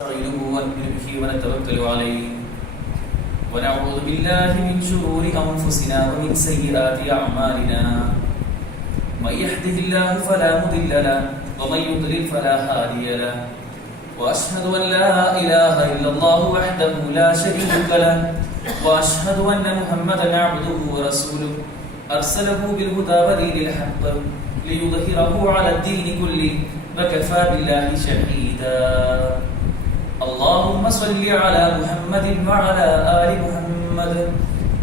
نستعينه ونؤمن به ونتوكل عليه ونعوذ بالله من شرور أنفسنا ومن سيئات أعمالنا من يهده الله فلا مضل له ومن يضلل فلا هادي له وأشهد أن لا إله إلا الله وحده لا شريك له وأشهد أن محمدا عبده ورسوله أرسله بالهدى ودين الحق ليظهره على الدين كله وكفى بالله شهيدا اللهم صل على محمد وعلى آل محمد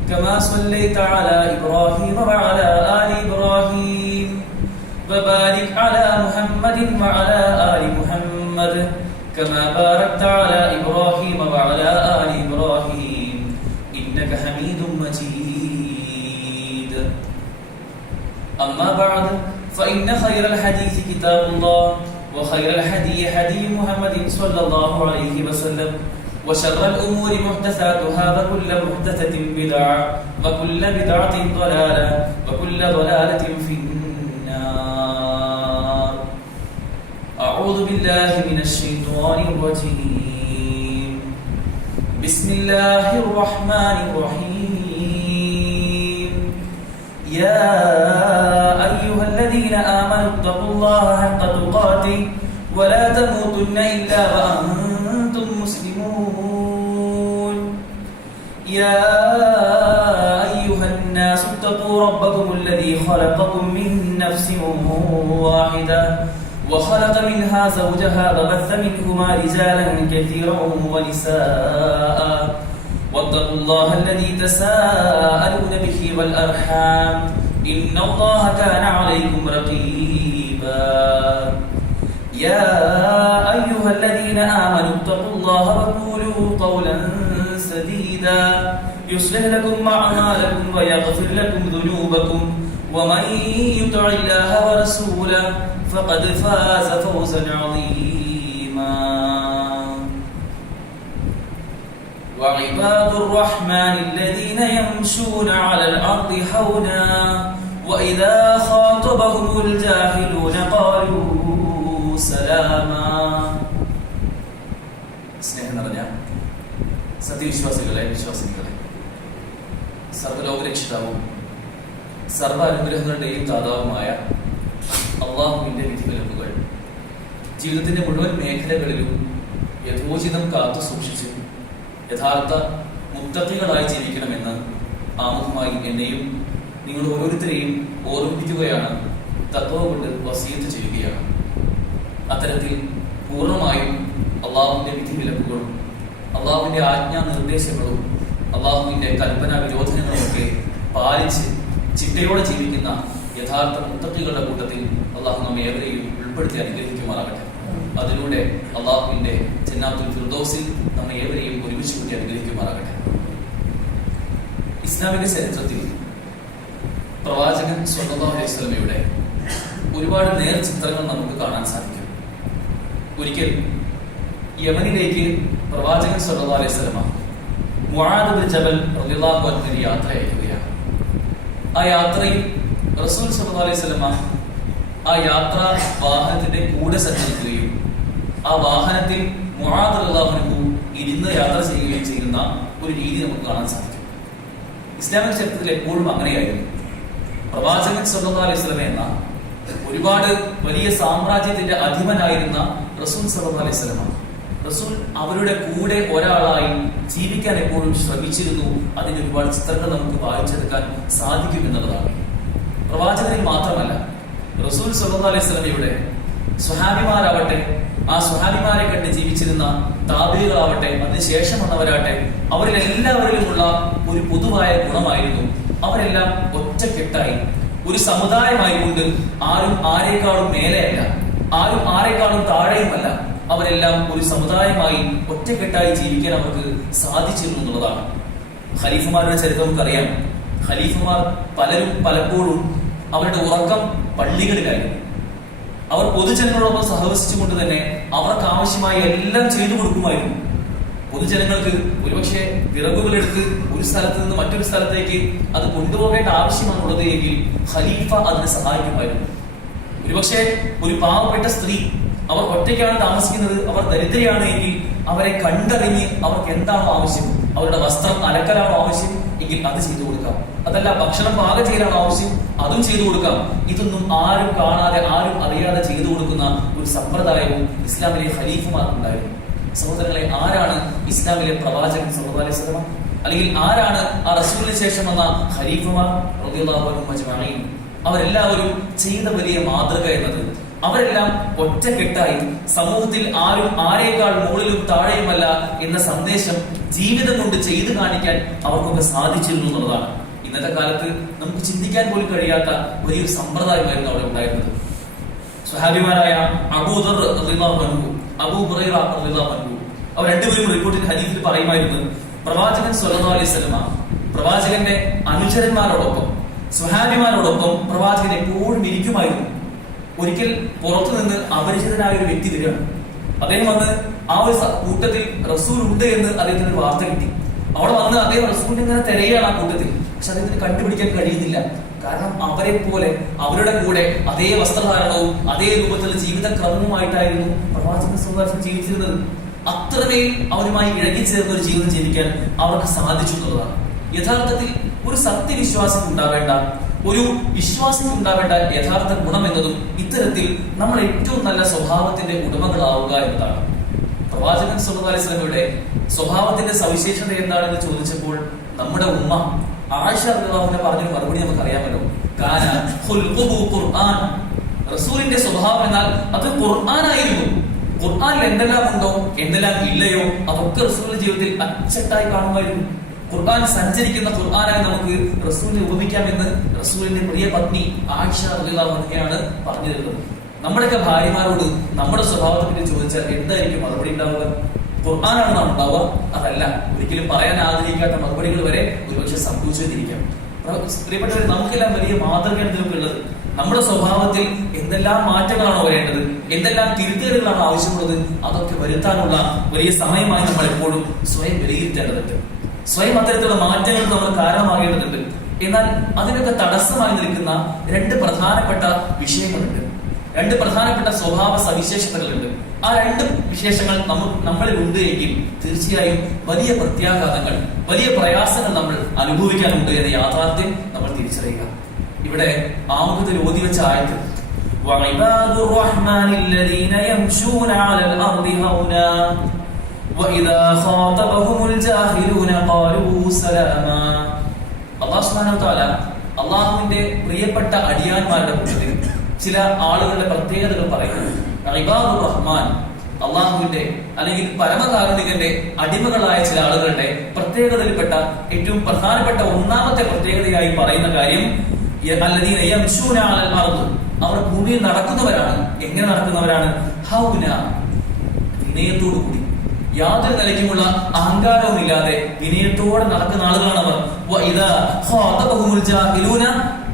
كما صليت على إبراهيم وعلى آل إبراهيم وبارك على محمد وعلى آل محمد كما باركت على إبراهيم وعلى آل إبراهيم إنك حميد مجيد أما بعد فإن خير الحديث كتاب الله وخير الهدي هدي محمد صلى الله عليه وسلم وشر الأمور محدثاتها وكل محدثة بدعة وكل بدعة ضلالة وكل ضلالة في النار أعوذ بالله من الشيطان الرجيم بسم الله الرحمن الرحيم يا أيها الذين آمنوا اتقوا الله حق تقاته ولا تموتن إلا وأنتم مسلمون يا أيها الناس اتقوا ربكم الذي خلقكم من نفس واحدة وخلق منها زوجها وبث منهما رجالا كثيرا ونساء واتقوا الله الذي تساءلون به والأرحام إن الله كان عليكم رقيبا يا أيها الذين آمنوا اتقوا الله وقولوا قولا سديدا يصلح لكم أعمالكم ويغفر لكم ذنوبكم ومن يطع الله ورسوله فقد فاز فوزا عظيما وعباد الرحمن الذين يمشون على الأرض حونا وإذا خاطبهم الجاهلون قالوا سلاما സ്നേഹം നിറഞ്ഞ സത്യവിശ്വാസികളെ വിശ്വാസികളെ സർവ്വലോകരക്ഷിതാവും സർവ്വ അനുഗ്രഹങ്ങളുടെയും ദാതാവുമായ അള്ളാഹുവിന്റെ വിധിവിലക്കുകൾ ജീവിതത്തിന്റെ മുഴുവൻ മേഖലകളിലും യഥോചിതം കാത്തു സൂക്ഷിച്ച് യഥാർത്ഥ മുത്തഖികളായി ജീവിക്കണമെന്ന് ആമുഖമായി എന്നെയും നിങ്ങൾ ഓരോരുത്തരെയും ഓർമ്മിപ്പിക്കുകയാണ്, തഖ്വ കൊണ്ട് വസിയത്ത് ചെയ്യുകയാണ്. അത്തരത്തിൽ പൂർണ്ണമായും അള്ളാഹുവിന്റെ വിധിവിലക്കുകളും അള്ളാഹുവിന്റെ ആജ്ഞാ നിർദ്ദേശങ്ങളും അള്ളാഹുവിന്റെ കൽപ്പനാ വിരോധനങ്ങളുമൊക്കെ പാലിച്ച് ചിട്ടയോടെ ജീവിക്കുന്ന യഥാർത്ഥ മുത്തഖികളുടെ കൂട്ടത്തിൽ അള്ളാഹു നമ്മെ ഏവരെയും ഉൾപ്പെടുത്തി അനുഗ്രഹിക്കുമാറാകട്ടെ. അതിലൂടെ അള്ളാഹുവിന്റെ ജന്നാത്തുൽ ഫിർദൗസിൽ നമ്മെ ഏവരെയും ഒരുമിച്ച് കൂട്ടി അനുഗ്രഹിക്കുമാറാകട്ടെ. ഇസ്ലാമിക ചരിത്രത്തിൽ പ്രവാചകൻ സ്വല്ലല്ലാഹു അലൈഹി വസല്ലമയുടെ ഒരുപാട് നേർചിത്രങ്ങൾ നമുക്ക് കാണാൻ സാധിക്കും. ഒരിക്കൽ യമനിലേക്ക് പ്രവാചകൻ സ്വല്ലല്ലാഹു അലൈഹി വസല്ലമ മുആദ് ബിൻ ജബൽ റളിയല്ലാഹു അൻഹു യാത്ര അയക്കുകയാണ്. ആ യാത്രയിൽ റസൂൽ സ്വല്ലല്ലാഹു അലൈഹി വസല്ലമ ആ യാത്ര വാഹനത്തിന്റെ കൂടെ സഞ്ചരിക്കുകയും ആ വാഹനത്തിൽ മുആദ് റളിയല്ലാഹു അൻഹു ഇരുന്ന് യാത്ര ചെയ്യുകയും ചെയ്യുന്ന ഒരു രീതി നമുക്ക് കാണാൻ സാധിക്കും. ഇസ്ലാമിക ചരിത്രത്തിൽ എപ്പോഴും അങ്ങനെയായിരുന്നു. പ്രവാചകൻ സ്വല്ലല്ലാഹു അലൈഹി വസല്ലം എന്ന ഒരുപാട് വലിയ സാമ്രാജ്യത്തിന്റെ അധിപനായിരുന്ന റസൂൽ സ്വല്ലല്ലാഹു അലൈഹി വസല്ലം റസൂൽ അവരുടെ കൂടെ ഒരാളായി ജീവിക്കാൻ എപ്പോഴും ശ്രമിച്ചിരുന്നു. അതിന് ഒരുപാട് ചിത്രങ്ങൾ നമുക്ക് വായിച്ചെടുക്കാൻ സാധിക്കും എന്നുള്ളതാണ്. പ്രവാചകനിൽ മാത്രമല്ല, റസൂൽ സ്വല്ലല്ലാഹു അലൈഹി വസല്ലമയുടെ സ്വഹാബിമാരാവട്ടെ, ആ സ്വഹാബിമാരെ കണ്ട് ജീവിച്ചിരുന്ന താബിഈകളാവട്ടെ, അതിനുശേഷം വന്നവരാട്ടെ, അവരിൽ എല്ലാവരിലുമുള്ള ഒരു പൊതുവായ ഗുണമായിരുന്നു അവരെല്ലാം ഒറ്റക്കെട്ടായി ഒരു സമുദായമായിക്കൊണ്ട് ആരും ആരെക്കാളും മേലെയല്ല, ആരും ആരെക്കാളും താഴെയുമല്ല, അവരെല്ലാം ഒരു സമുദായമായി ഒറ്റക്കെട്ടായി ജീവിക്കാൻ അവർക്ക് സാധിച്ചിരുന്നു എന്നുള്ളതാണ്. ഖലീഫമാരുടെ ചരിത്രം നമുക്കറിയാം. ഖലീഫമാർ പലപ്പോഴും അവരുടെ ഉറക്കം പള്ളികളിലായിരുന്നു. അവർ പൊതുജനങ്ങളോടൊപ്പം സഹവസിച്ചുകൊണ്ട് തന്നെ അവർക്ക് ആവശ്യമായ എല്ലാം ചെയ്തു കൊടുക്കുമായിരുന്നു. പൊതുജനങ്ങൾക്ക് ഒരുപക്ഷെ വിറകുകളെടുത്ത് ഒരു സ്ഥലത്ത് നിന്ന് മറ്റൊരു സ്ഥലത്തേക്ക് അത് കൊണ്ടുപോകേണ്ട ആവശ്യമാണുള്ളത് എങ്കിൽ ഖലീഫ അതിനെ സഹായിക്കുമായിരുന്നു. ഒരുപക്ഷെ ഒരു പാവപ്പെട്ട സ്ത്രീ അവർ ഒറ്റയ്ക്കാണ് താമസിക്കുന്നത്, അവർ ദരിദ്രയാണ് എങ്കിൽ അവരെ കണ്ടറിഞ്ഞ് അവർക്ക് എന്താണോ ആവശ്യം, അവരുടെ വസ്ത്രം അലക്കലാണോ ആവശ്യം എങ്കിൽ അത് ചെയ്തു കൊടുക്കാം, അതല്ല ഭക്ഷണം പാകം ചെയ്യലാണോ ആവശ്യം അതും ചെയ്തു കൊടുക്കാം. ഇതൊന്നും ആരും കാണാതെ ആരും അറിയാതെ ചെയ്തു കൊടുക്കുന്ന ഒരു സമ്പ്രദായവും ഇസ്ലാമിലെ ഖലീഫുമാർക്കുണ്ടായിരുന്നു. സഹോദരങ്ങളെ, ആരാണ് ഇസ്ലാമിലെ പ്രവാചകൻ സല്ലല്ലാഹു അലൈഹി വസല്ലം, അല്ലെങ്കിൽ ആരാണ് ആ റസൂലിന് ശേഷം വന്ന ഖലീഫുമാർ റളിയല്ലാഹു അൻഹും അജ്മഈൻ? അവരെല്ലാവരും ചെയ്ത വലിയ മാതൃക എന്നത് അവരെല്ലാം ഒറ്റക്കെട്ടായി സമൂഹത്തിൽ ആരും ആരേക്കാൾ മുകളിലും താഴെയുമല്ല എന്ന സന്ദേശം ജീവിതം കൊണ്ട് ചെയ്തു കാണിക്കാൻ അവർക്കൊക്കെ സാധിച്ചിരുന്നു എന്നുള്ളതാണ്. ഇന്നത്തെ കാലത്ത് നമുക്ക് ചിന്തിക്കാൻ പോലും കഴിയാത്ത വലിയൊരു സമ്പ്രദായമായിരുന്നു അവിടെ ഉണ്ടായിരുന്നത്. സ്വഹാബിമാരായ അബൂദർ റളിയല്ലാഹു അൻഹു, അബൂ ഹുറൈറ റളിയല്ലാഹു അൻഹു, അവർ രണ്ടുപേരും റിപ്പോർട്ടിൽ ഹദീസിൽ പറയുമായിരുന്നു, പ്രവാചകൻ സ്വല്ലല്ലാഹു അലൈഹി വസല്ലം പ്രവാചകന്റെ അനുചരന്മാരോടൊപ്പം സ്വഹാബിമാരോടൊപ്പം പ്രവാചകൻ എപ്പോഴും ഇരിക്കുമായിരുന്നു. ഒരിക്കൽ പുറത്തു നിന്ന് അപരിചിതനായ ഒരു വ്യക്തി വരികയാണ്. അദ്ദേഹം വന്ന് ആ ഒരു കൂട്ടത്തിൽ റസൂൽ ഉണ്ട് എന്ന് അദ്ദേഹത്തിന് ഒരു വാർത്ത കിട്ടി. അവിടെ വന്ന് അദ്ദേഹം റസൂലിനെ ഇങ്ങനെ തിരയുകയാണ് ആ കൂട്ടത്തിൽ. പക്ഷെ അദ്ദേഹത്തിന് കണ്ടുപിടിക്കാൻ കഴിയുന്നില്ല. കാരണം അവരെ പോലെ അവരുടെ കൂടെ അതേ വസ്ത്രധാരണവും അതേ രൂപത്തിലുള്ള ജീവിതക്രമവുമായിട്ടായിരുന്നു പ്രവാചകൻ സ്വല്ലല്ലാഹു അലൈഹി വസല്ലം ജീവിച്ചിരുന്നത്. അത്രമേൽ അവരുമായി ഇഴകിച്ചേർന്ന ഒരു ജീവിതം ജീവിക്കാൻ അവർക്ക് സാധിച്ചു എന്നുള്ളതാണ്. യഥാർത്ഥത്തിൽ ഒരു സത്യവിശ്വാസിക്ക് ഉണ്ടാവേണ്ട, ഒരു വിശ്വാസിക്ക് ഉണ്ടാവേണ്ട യഥാർത്ഥ ഗുണം എന്നതും ഇത്തരത്തിൽ നമ്മൾ ഏറ്റവും നല്ല സ്വഭാവത്തിന്റെ ഉടമകളാവുക എന്നതാണ്. പ്രവാചകൻ സല്ലല്ലാഹു അലൈഹി വസല്ലമയുടെ സ്വഭാവത്തിന്റെ സവിശേഷത എന്താണെന്ന് ചോദിച്ചപ്പോൾ നമ്മുടെ ഉമ്മ ആയിഷ റളിയല്ലാഹു അൻഹ പറഞ്ഞൊരു മറുപടി നമുക്ക് അറിയാമല്ലോ. കാന ഖുൽഖുഹു ഖുർആൻ. റസൂലിന്റെ സ്വഭാവം എന്നാൽ അത് ഖുർആനായിരുന്നു. ഖുർആനിൽ എന്തെല്ലാം ഉണ്ടോ എന്തെല്ലാം ഇല്ലയോ അതൊക്കെ റസൂലിന്റെ ജീവിതത്തിൽ അച്ചട്ടായി കാണുമായിരുന്നു. ഖുർആൻ സഞ്ചരിക്കുന്ന ഖുർആനായി നമുക്ക് റസൂലിനെ ഉപമിക്കാമെന്ന് റസൂലിന്റെ പ്രിയ പത്നി ആയിഷ റളിയല്ലാഹു അൻഹയാണ് പറഞ്ഞു തരുന്നത്. നമ്മുടെയൊക്കെ ഭാര്യമാരോട് നമ്മുടെ സ്വഭാവത്തെ പറ്റി ചോദിച്ചാൽ എന്തായിരിക്കും മറുപടി ഉണ്ടാവുക? ഖുർആനാണ് നാം ഉണ്ടാവുക? അതല്ല. ഒരിക്കലും പറയാൻ ആഗ്രഹിക്കാത്ത മറുപടികൾ വരെ ഒരുപക്ഷെ സംഭവിച്ചിരിക്കാം. പ്രിയപ്പെട്ടവർ, നമുക്കെല്ലാം വലിയ മാതൃകയാണ് ഇതിലൊക്കെയുള്ളത്. നമ്മുടെ സ്വഭാവത്തിൽ എന്തെല്ലാം മാറ്റങ്ങളാണോ വരേണ്ടത്, എന്തെല്ലാം തിരുത്തലുകളാണ് ആവശ്യമുള്ളത്, അതൊക്കെ വരുത്താനുള്ള വലിയ സമയമായി നമ്മൾ എപ്പോഴും സ്വയം വിലയിരുത്തേണ്ടതുണ്ട്. സ്വയം അത്തരത്തിലുള്ള മാറ്റങ്ങൾ നമ്മൾ കാരണമാകേണ്ടതുണ്ട്. എന്നാൽ അതിനൊക്കെ തടസ്സമായി നിൽക്കുന്ന രണ്ട് പ്രധാനപ്പെട്ട വിഷയങ്ങളുണ്ട്, രണ്ട് പ്രധാനപ്പെട്ട സ്വഭാവ സവിശേഷതകളുണ്ട്. ആ രണ്ട് വിശേഷങ്ങൾ നമ്മളിൽ ഉണ്ട് എങ്കിൽ തീർച്ചയായും വലിയ പ്രത്യാഘാതങ്ങൾ, വലിയ പ്രയാസങ്ങൾ നമ്മൾ അനുഭവിക്കാനുണ്ട് എന്ന യാഥാർത്ഥ്യം നമ്മൾ തിരിച്ചറിയുക. ഇവിടെ ആമുഖത്തിൽ ഓതി വെച്ച ആയത്ത് വഇബാദുർ റഹ്മാനില്ലദീന യംശൂന അലൽ അർദി ഹൗനാ വഇദാ ഖാതബഹുമുൽ ജാഹിലൂന ഖാലൂ സലാമാ. അല്ലാഹു സുബ്ഹാനഹു വ തആല അല്ലാഹുവിന്റെ പ്രിയപ്പെട്ട അടിയാന്മാരുടെ കൂട്ടത്തിൽ ചില ആളുകളുടെ പ്രത്യേകതകൾ പറയുന്നു. ഇബാദുർ റഹ്മാൻ, അള്ളാഹുവിന്റെ അല്ലെങ്കിൽ പരമകാരുണികന്റെ അടിമകളായ ചില ആളുകളുടെ പ്രത്യേകതയിൽപ്പെട്ട ഏറ്റവും പ്രധാനപ്പെട്ട ഒന്നാമത്തെ പ്രത്യേകതയായി പറയുന്ന കാര്യം അല്ലദീന യംശൂന അലൽ അർദ്, അവർ ഭൂമിയിൽ നടക്കുന്നവരാണ്. എങ്ങനെ നടക്കുന്നവരാണ്? ഹൗന, വിനയത്തോടു കൂടി, യാതൊരു നിലയ്ക്കുമുള്ള അഹങ്കാരവും ഇല്ലാതെ വിനയത്തോടെ നടക്കുന്ന ആളുകളാണ് അവർ. വഇദാ ഖാതബഹുമുൽ ജാഹിലൂന,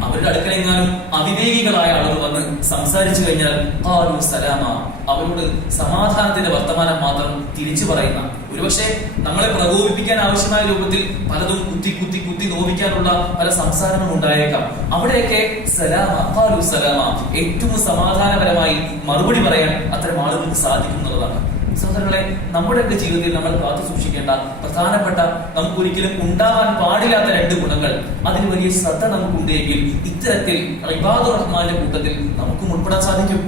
അവരുടെ അടുക്കലെങ്ങാനും അവിവേകികളായ ആളുകൾ വന്ന് സംസാരിച്ചു കഴിഞ്ഞാൽ ഖാലൂ സലാമ, അവരോട് സമാധാനത്തിന്റെ വർത്തമാനം മാത്രം തിരിച്ചു പറയുന്ന, ഒരുപക്ഷെ നമ്മളെ പ്രകോപിപ്പിക്കാൻ ആവശ്യമായ രൂപത്തിൽ പലതും കുത്തി കുത്തി കുത്തി നോവിക്കാനുള്ള പല സംസാരങ്ങളും ഉണ്ടായേക്കാം. അവിടെയൊക്കെ സലാമ, ഖാലൂ സലാമ, ഏറ്റവും സമാധാനപരമായി മറുപടി പറയാൻ അത്തരം ആളുകൾക്ക് സാധിക്കുന്നതാണ്. സഹോദരങ്ങളെ, നമ്മുടെയൊക്കെ ജീവിതത്തിൽ നമ്മൾ കാത്തു സൂക്ഷിക്കേണ്ട പ്രധാനപ്പെട്ട, നമുക്ക് ഒരിക്കലും ഉണ്ടാവാൻ പാടില്ലാത്ത രണ്ട് ഗുണങ്ങൾ, അതിന് വലിയ ശ്രദ്ധ നമുക്കുണ്ടെങ്കിൽ ഇത്തരത്തിൽ ഇബാദുർ റഹ്മാന്റെ കൂട്ടത്തിൽ നമുക്കും ഉൾപ്പെടാൻ സാധിക്കും.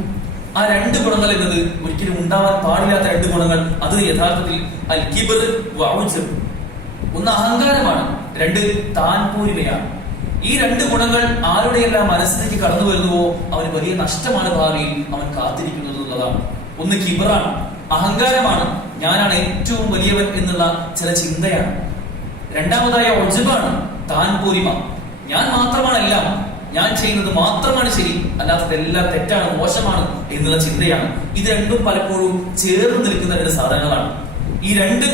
ആ രണ്ട് ഗുണങ്ങൾ എന്നത് ഒരിക്കലും ഉണ്ടാവാൻ പാടില്ലാത്ത രണ്ട് ഗുണങ്ങൾ, അത് യഥാർത്ഥത്തിൽ അൽ കിബ്ർ വ ഉജ്ബ്. ഒന്ന് അഹങ്കാരമാണ്, രണ്ട് താൻപോരിമയാണ്. ഈ രണ്ട് ഗുണങ്ങൾ ആരുടെയെല്ലാം മനസ്സിലേക്ക് കടന്നു വരുന്നുവോ അവന് വലിയ നഷ്ടമാണ് ഭാവിയിൽ അവൻ കാത്തിരിക്കുന്നത് എന്നുള്ളതാണ്. ഒന്ന് കിബ്റാണ്, അഹങ്കാരമാണ്, ഞാനാണ് ഏറ്റവും വലിയവൻ എന്നുള്ള ചില ചിന്തയാണ്. രണ്ടാമതായ ഉജ്ബാണ്, താൻപോരിമ, ഞാൻ മാത്രമാണ് എല്ലാം, ഞാൻ ചെയ്യുന്നത് മാത്രമാണ് ശരി, അല്ലാത്തതെല്ലാം തെറ്റാണ്, മോശമാണ് എന്നുള്ള ചിന്തയാണ്. ഇത് രണ്ടും പലപ്പോഴും ചേർന്ന് നിൽക്കുന്ന രണ്ട് സാധനങ്ങളാണ്. ഈ രണ്ട്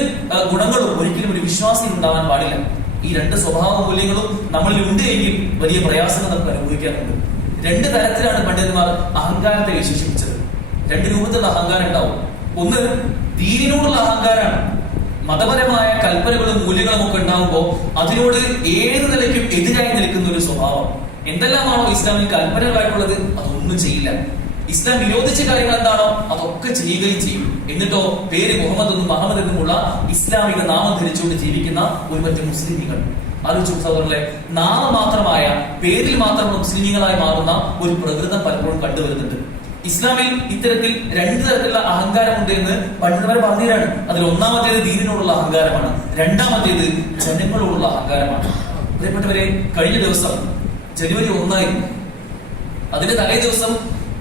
ഗുണങ്ങളും ഒരിക്കലും ഒരു വിശ്വാസി ഉണ്ടാവാൻ പാടില്ല. ഈ രണ്ട് സ്വഭാവ മൂല്യങ്ങളും നമ്മളിൽ ഉണ്ട് എങ്കിൽ വലിയ പ്രയാസങ്ങൾ നമുക്ക് അനുഭവിക്കാറുണ്ട്. രണ്ട് തരത്തിലാണ് പണ്ഡിതന്മാർ അഹങ്കാരത്തെ വിശേഷിപ്പിച്ചത്. രണ്ട് രൂപത്തിലുള്ള അഹങ്കാരം ഉണ്ടാവും. ഒന്ന് ദീനിനോടുള്ള അഹങ്കാരമാണ്. മതപരമായ കൽപ്പനകളും മൂല്യങ്ങളും ഒക്കെ ഉണ്ടാകുമ്പോൾ അതിനോട് ഏത് നിലയ്ക്കും എതിരായി നിൽക്കുന്ന ഒരു സ്വഭാവം. എന്തെല്ലാമാണോ ഇസ്ലാമിൽ കൽപ്പനകളായിട്ടുള്ളത് അതൊന്നും ചെയ്യില്ല. ഇസ്ലാം വിരോധിച്ച കാര്യങ്ങൾ എന്താണോ അതൊക്കെ ചെയ്യുകയും ചെയ്യും. എന്നിട്ടോ പേര് മുഹമ്മദ് എന്നുമുള്ള ഇസ്ലാമിക നാമം ധരിച്ചുകൊണ്ട് ജീവിക്കുന്ന ഒരു മറ്റു മുസ്ലിമീങ്ങൾ. ആലോചിച്ചു സഹോദരങ്ങളെ, നാമമാത്രമായ പേരിൽ മാത്രമുള്ള മുസ്ലിമീങ്ങളായി മാറുന്ന ഒരു പ്രകൃതം പലപ്പോഴും കണ്ടുവരുന്നുണ്ട്. ഇസ്ലാമിൽ ഇത്തരത്തിൽ രണ്ടു തരത്തിലുള്ള അഹങ്കാരമുണ്ട് എന്ന് പണ്ഡിതന്മാർ പറഞ്ഞുതരാണ്. അതിൽ ഒന്നാമത്തേത് ദീനിനോടുള്ള അഹങ്കാരമാണ്, രണ്ടാമത്തേത് ജനങ്ങളോടുള്ള അഹങ്കാരമാണ്. പ്രിയപ്പെട്ടവരെ, കഴിഞ്ഞ ദിവസം ജനുവരി 1 അതിന്റെ തലേ ദിവസം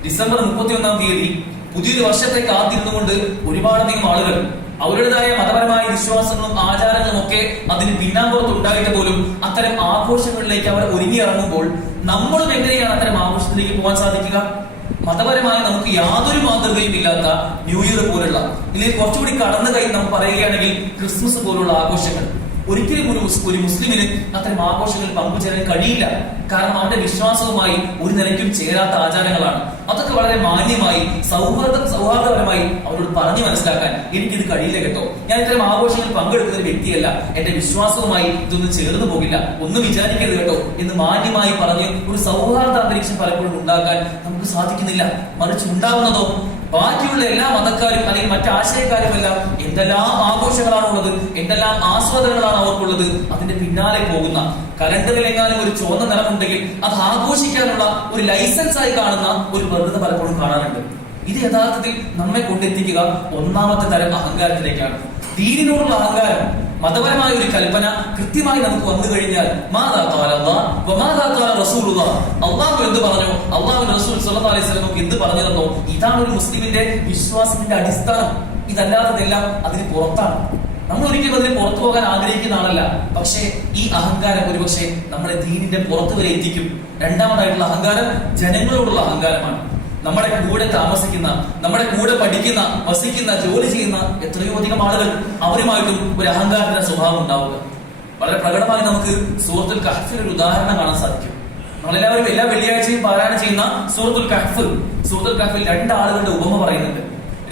ഡിസംബർ 31 പുതിയൊരു വർഷത്തെ കാത്തിരുന്നുകൊണ്ട് ഒരുപാടധികം ആളുകൾ അവരുടേതായ മതപരമായ വിശ്വാസങ്ങളും ആചാരങ്ങളും ഒക്കെ അതിന് പിന്നാമ്പുറത്ത് ഉണ്ടായിട്ട് പോലും അത്തരം ആഘോഷങ്ങളിലേക്ക് അവർ ഒരുങ്ങിയിറങ്ങുമ്പോൾ നമ്മളും എങ്ങനെയാണ് അത്തരം ആഘോഷത്തിലേക്ക് പോകാൻ സാധിക്കുക? മതപരമായി നമുക്ക് യാതൊരു മാതൃകയും ഇല്ലാത്ത ന്യൂ ഇയർ പോലുള്ള, ഇല്ലെങ്കിൽ കുറച്ചുകൂടി കടന്നു കൈ നമ്മൾ പറയുകയാണെങ്കിൽ ക്രിസ്മസ് പോലുള്ള ആഘോഷങ്ങൾ, ഒരിക്കലും ഒരു മുസ്ലിമിന് അത്തരം ആഘോഷങ്ങളിൽ പങ്കുചേരാൻ കഴിയില്ല. കാരണം അവന്റെ വിശ്വാസവുമായി ഒരു നിലയ്ക്കും ചേരാത്ത ആചാരങ്ങളാണ്. അതൊക്കെ വളരെ മാന്യമായി സൗഹാർദ്ദപരമായി അവരോട് പറഞ്ഞു മനസ്സിലാക്കാൻ എനിക്കിത് കഴിയില്ല കേട്ടോ, ഞാൻ ഇത്തരം ആഘോഷങ്ങളിൽ പങ്കെടുക്കുന്ന ഒരു വ്യക്തിയല്ല, എന്റെ വിശ്വാസവുമായി ഇതൊന്നും ചേർന്ന് പോകില്ല, ഒന്നും വിചാരിക്കരുത് കേട്ടോ എന്ന് മാന്യമായി പറഞ്ഞ് ഒരു സൗഹാർദ്ദ അന്തരീക്ഷം പലപ്പോഴും ഉണ്ടാക്കാൻ നമുക്ക് സാധിക്കുന്നില്ല. മറിച്ച് ഉണ്ടാവുന്നതോ ബാക്കിയുള്ള എല്ലാ മതക്കാരും അല്ലെങ്കിൽ മറ്റു ആശയക്കാരുമെല്ലാം എന്തെല്ലാം ആഘോഷങ്ങളാണുള്ളത്, എന്തെല്ലാം ആസ്വാദനങ്ങളാണ് അവർക്കുള്ളത്, അതിന്റെ പിന്നാലെ പോകുന്ന, കലണ്ടറിൽ എങ്ങാനും ഒരു ചുവന്ന നിറമുണ്ടെങ്കിൽ അത് ആഘോഷിക്കാനുള്ള ഒരു ലൈസൻസ് ആയി കാണുന്ന ഒരു പ്രകൃത പലപ്പോഴും കാണാറുണ്ട്. ഇത് യഥാർത്ഥത്തിൽ നമ്മെ കൊണ്ടെത്തിക്കുക ഒന്നാമത്തെ തരം അഹങ്കാരത്തിലേക്കാണ്. ദീനിനോടുള്ള അഹങ്കാരം, മതപരമായ ഒരു കൽപ്പന കൃത്യമായി നമുക്ക് വന്നു കഴിഞ്ഞാൽ അള്ളാഹു എന്ത് പറഞ്ഞു, അള്ളാഹു റസൂൽ സ്വല്ലല്ലാഹു അലൈഹി വസല്ലം എന്ത് പറഞ്ഞു തന്നോ, ഇതാണ് ഒരു മുസ്ലിമിന്റെ വിശ്വാസത്തിന്റെ അടിസ്ഥാനം. ഇതല്ലാത്തതെല്ലാം അതിന് പുറത്താണ്. നമ്മൾ ഒരിക്കലും അതിന് പുറത്തു പോകാൻ ആഗ്രഹിക്കുന്ന ആളല്ല. പക്ഷേ ഈ അഹങ്കാരം ഒരുപക്ഷെ നമ്മളെ ദീനിന്റെ പുറത്തു വരെ എത്തിക്കും. രണ്ടാമതായിട്ടുള്ള അഹങ്കാരം ജനങ്ങളോടുള്ള അഹങ്കാരമാണ്. നമ്മുടെ കൂടെ താമസിക്കുന്ന, നമ്മുടെ കൂടെ പഠിക്കുന്ന, വസിക്കുന്ന, ജോലി ചെയ്യുന്ന എത്രയോ അധികം ആളുകൾ, അവരുമായിട്ടും ഒരു അഹങ്കാരത്തിന്റെ സ്വഭാവം ഉണ്ടാവുക. വളരെ പ്രകടമായി നമുക്ക് സൂറത്തുൽ കഹ്ഫിൽ ഒരു ഉദാഹരണം കാണാൻ സാധിക്കും. നമ്മളെല്ലാവരും എല്ലാ വെള്ളിയാഴ്ചയും പാരായണം ചെയ്യുന്ന സൂറത്തുൽ കഹ്ഫ്. സൂറത്തുൽ കഹ്ഫിൽ 2 ആളുകളുടെ ഉപമ പറയുന്നുണ്ട്.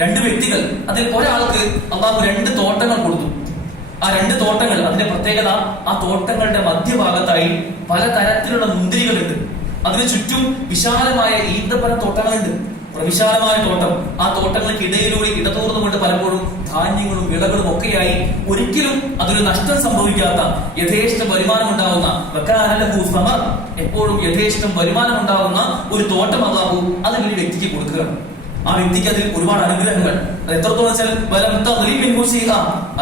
2 വ്യക്തികൾ, അതിൽ ഒരാൾക്ക് അള്ളാഹു 2 തോട്ടങ്ങൾ കൊടുത്തു. ആ 2 തോട്ടങ്ങൾ, അതിന്റെ പ്രത്യേകത, ആ തോട്ടങ്ങളുടെ മധ്യഭാഗത്തായി പല തരത്തിലുള്ള മുന്തിരികളുണ്ട്. അതിനു ചുറ്റും വിശാലമായ ഈന്തപ്പന തോട്ടങ്ങളുണ്ട്. വിശാലമായ തോട്ടം, ആ തോട്ടങ്ങൾക്ക് ഇടയിലൂടെ ഇടതൂർന്നുകൊണ്ട് പലപ്പോഴും ധാന്യങ്ങളും വിളകളും ഒക്കെയായി ഒരിക്കലും അതൊരു നഷ്ടം സംഭവിക്കാത്ത, യഥേഷ്ടം വരുമാനം ഉണ്ടാവുന്ന, എപ്പോഴും യഥേഷ്ടം വരുമാനം ഉണ്ടാവുന്ന ഒരു തോട്ടം അല്ലാഹു അതിനൊരു വ്യക്തിക്ക് കൊടുക്കുകയാണ്. ആ വ്യക്തിക്ക് അതിൽ ഒരുപാട് അനുഗ്രഹങ്ങൾ. അത് എത്രത്തോളം വെച്ചാൽ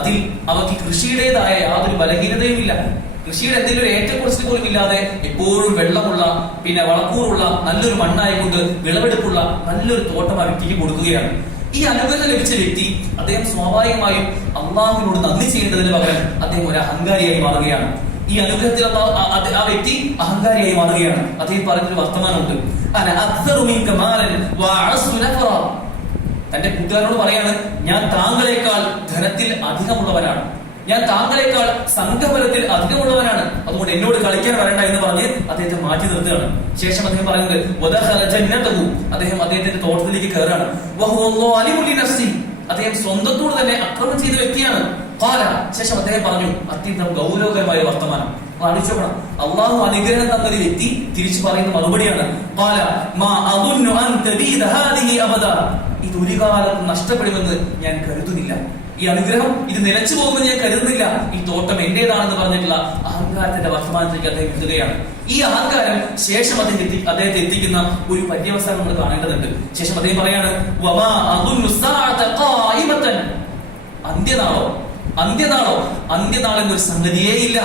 അതിൽ അവർക്ക് കൃഷിയുടേതായ യാതൊരു ബലഹീനതയും ഇല്ല. കൃഷിയുടെ എന്തെങ്കിലും ഏറ്റക്കുറച്ചിൽ പോലും ഇല്ലാതെ എപ്പോഴും വെള്ളമുള്ള, പിന്നെ വളക്കൂറുള്ള നല്ലൊരു മണ്ണായിക്കൊണ്ട് വിളവെടുപ്പുള്ള നല്ലൊരു തോട്ടം ആ വ്യക്തിക്ക് കൊടുക്കുകയാണ്. ഈ അനുഗ്രഹം ലഭിച്ച വ്യക്തി അദ്ദേഹം സ്വാഭാവികമായും അള്ളാഹുവിനോട് നന്ദി ചെയ്യേണ്ടതിന് പകരം അദ്ദേഹം ഒരു അഹങ്കാരിയായി മാറുകയാണ്. ഈ അനുഗ്രഹത്തിൽ ആ വ്യക്തി അഹങ്കാരിയായി മാറുകയാണ്. അദ്ദേഹം പറഞ്ഞൊരു വർത്തമാനമുണ്ട്, തന്റെ കൂട്ടുകാരോട് പറയാണ്, ഞാൻ താങ്കളെക്കാൾ ധനത്തിൽ അധികമുള്ളവനാണ്, ഞാൻ താങ്കളെക്കാൾ സംഘബലത്തിൽ അധികമുള്ളവനാണ്, അതുകൊണ്ട് എന്നോട് കളിക്കാൻ വരണ്ട എന്ന് പറഞ്ഞ് അദ്ദേഹത്തെ മാറ്റി നിർത്തുകയാണ്. ശേഷം അദ്ദേഹം പറയുന്നത് അദ്ദേഹം അദ്ദേഹത്തിന്റെ തോട്ടത്തിലേക്ക് കയറാണ്. അദ്ദേഹം സ്വന്തത്തോട് തന്നെ അക്രമം ചെയ്ത വ്യക്തിയാണ്. ശേഷം അദ്ദേഹം പറഞ്ഞു അത്യന്തം ഗൗരവകരമായ ഒരു വർത്തമാനം. ആലോചിച്ചോക്കണം, അള്ളാഹു അനുഗ്രഹം തന്നൊരു വ്യക്തി തിരിച്ചു പറയുന്ന മറുപടിയാണ്, ഇത് ഒരു കാലത്ത് നഷ്ടപ്പെടുമെന്ന് ഞാൻ കരുതുന്നില്ല, ഈ അനുഗ്രഹം ഇത് നിലച്ചു പോകുമെന്ന് ഞാൻ കരുതുന്നില്ല, ഈ തോട്ടം എന്റേതാണെന്ന് പറഞ്ഞിട്ടുള്ള അഹങ്കാരത്തിന്റെ വർത്തമാനത്തിലേക്ക് അദ്ദേഹം എത്തുകയാണ്. ഈ അഹങ്കാരം ശേഷം അദ്ദേഹത്തെ എത്തിക്കുന്ന ഒരു പര്യവസാനം നമ്മൾ കാണേണ്ടതുണ്ട്. ശേഷം അദ്ദേഹം പറയാണ്, അന്ത്യനാളെന്ന് ഒരു സംഗതിയേ ഇല്ല,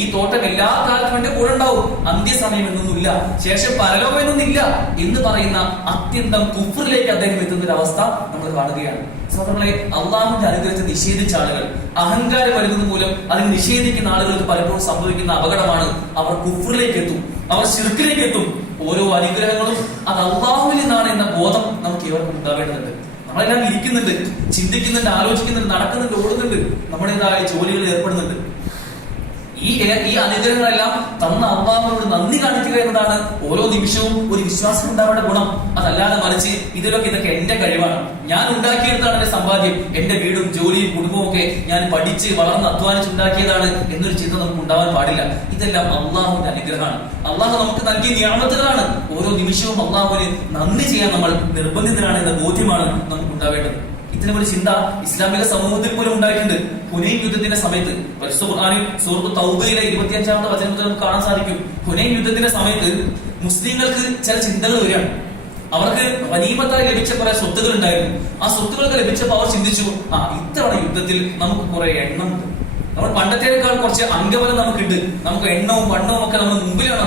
ഈ തോട്ടം എല്ലാ കാലത്തും എന്റെ കൂടെ ഉണ്ടാവും, അന്ത്യസമയം എന്നൊന്നുമില്ല, ശേഷം പരലോകം എന്നൊന്നില്ല എന്ന് പറയുന്ന അത്യന്തം കുഫറിലേക്ക് അദ്ദേഹം എത്തുന്ന ഒരു അവസ്ഥ നമ്മൾ കാണുകയാണ്. സഹോദരങ്ങളെ, അള്ളാഹുവിന്റെ അനുഗ്രഹത്തെ നിഷേധിച്ച ആളുകൾ, അഹങ്കാരം വരുന്നത് മൂലം അതിന് നിഷേധിക്കുന്ന ആളുകൾക്ക് പലപ്പോഴും സംഭവിക്കുന്ന അപകടമാണ്, അവർ കുഫറിലേക്ക് എത്തും, അവർ ശിർക്കിലേക്ക് എത്തും. ഓരോ അനുഗ്രഹങ്ങളും അത് അള്ളാഹുവിൽ നിന്നാണ് എന്ന ബോധം നമുക്ക് ഇവർക്കും ഉണ്ടാവേണ്ടതുണ്ട്. നമ്മളെല്ലാം ഇരിക്കുന്നുണ്ട്, ചിന്തിക്കുന്നുണ്ട്, ആലോചിക്കുന്നുണ്ട്, നടക്കുന്നുണ്ട്, ഓടുന്നുണ്ട്, നമ്മുടേതായ ജോലികളിൽ ഏർപ്പെടുന്നുണ്ട്. ഈ ഈ അനുഗ്രഹങ്ങളെല്ലാം തന്ന അള്ളാഹുവിനോട് നന്ദി കാണിക്കുക എന്നതാണ് ഓരോ നിമിഷവും ഒരു വിശ്വാസം ഉണ്ടാവേണ്ട ഗുണം. അതല്ലാതെ മറിച്ച് ഇതൊക്കെ എന്റെ കഴിവാണ്, ഞാൻ ഉണ്ടാക്കിയെടുത്താണ് എന്റെ സമ്പാദ്യം, എന്റെ വീടും ജോലിയും കുടുംബവും ഒക്കെ ഞാൻ പഠിച്ച് വളർന്ന് അധ്വാനിച്ചുണ്ടാക്കിയതാണ് എന്നൊരു ചിന്ത നമുക്ക് ഉണ്ടാവാൻ പാടില്ല. ഇതെല്ലാം അള്ളാഹുവിന്റെ അനുഗ്രഹമാണ്, അള്ളാഹു നമുക്ക് നൽകിയ നിയാമത്തുകളാണ്. ഓരോ നിമിഷവും അള്ളാഹുവിന് നന്ദി ചെയ്യാൻ നമ്മൾ നിർബന്ധിതരാണ് എന്ന ബോധ്യമാണ് നമുക്ക് ഉണ്ടാവേണ്ടത്. ഇത്തരമൊരു ചിന്ത ഇസ്ലാമിക സമൂഹത്തിൽ പോലും ഉണ്ടായിട്ടുണ്ട്. ഹുനൈൻ യുദ്ധത്തിന്റെ സമയത്ത് സൂറത്ത് തൗബയിലെ 25-ാമത്തെ വചനത്തിൽ നമുക്ക് കാണാൻ സാധിക്കും. ഹുനൈൻ യുദ്ധത്തിന്റെ സമയത്ത് മുസ്ലിങ്ങൾക്ക് ചില ചിന്തകൾ വരികയാണ്. അവർക്ക് ഗനീമത്തായി ലഭിച്ച കുറെ സ്വത്തുകൾ ഉണ്ടായിരുന്നു. ആ സ്വത്തുകൾക്ക് ലഭിച്ചപ്പോൾ അവർ ചിന്തിച്ചു, ഇത്തവണ യുദ്ധത്തിൽ നമുക്ക് കുറെ എണ്ണം, നമ്മൾ പണ്ടത്തേക്കാൾ കുറച്ച് അംഗബലം നമുക്കുണ്ട്, നമുക്ക് എണ്ണവും വണ്ണവും ഒക്കെ നമ്മൾ മുമ്പിലാണ്.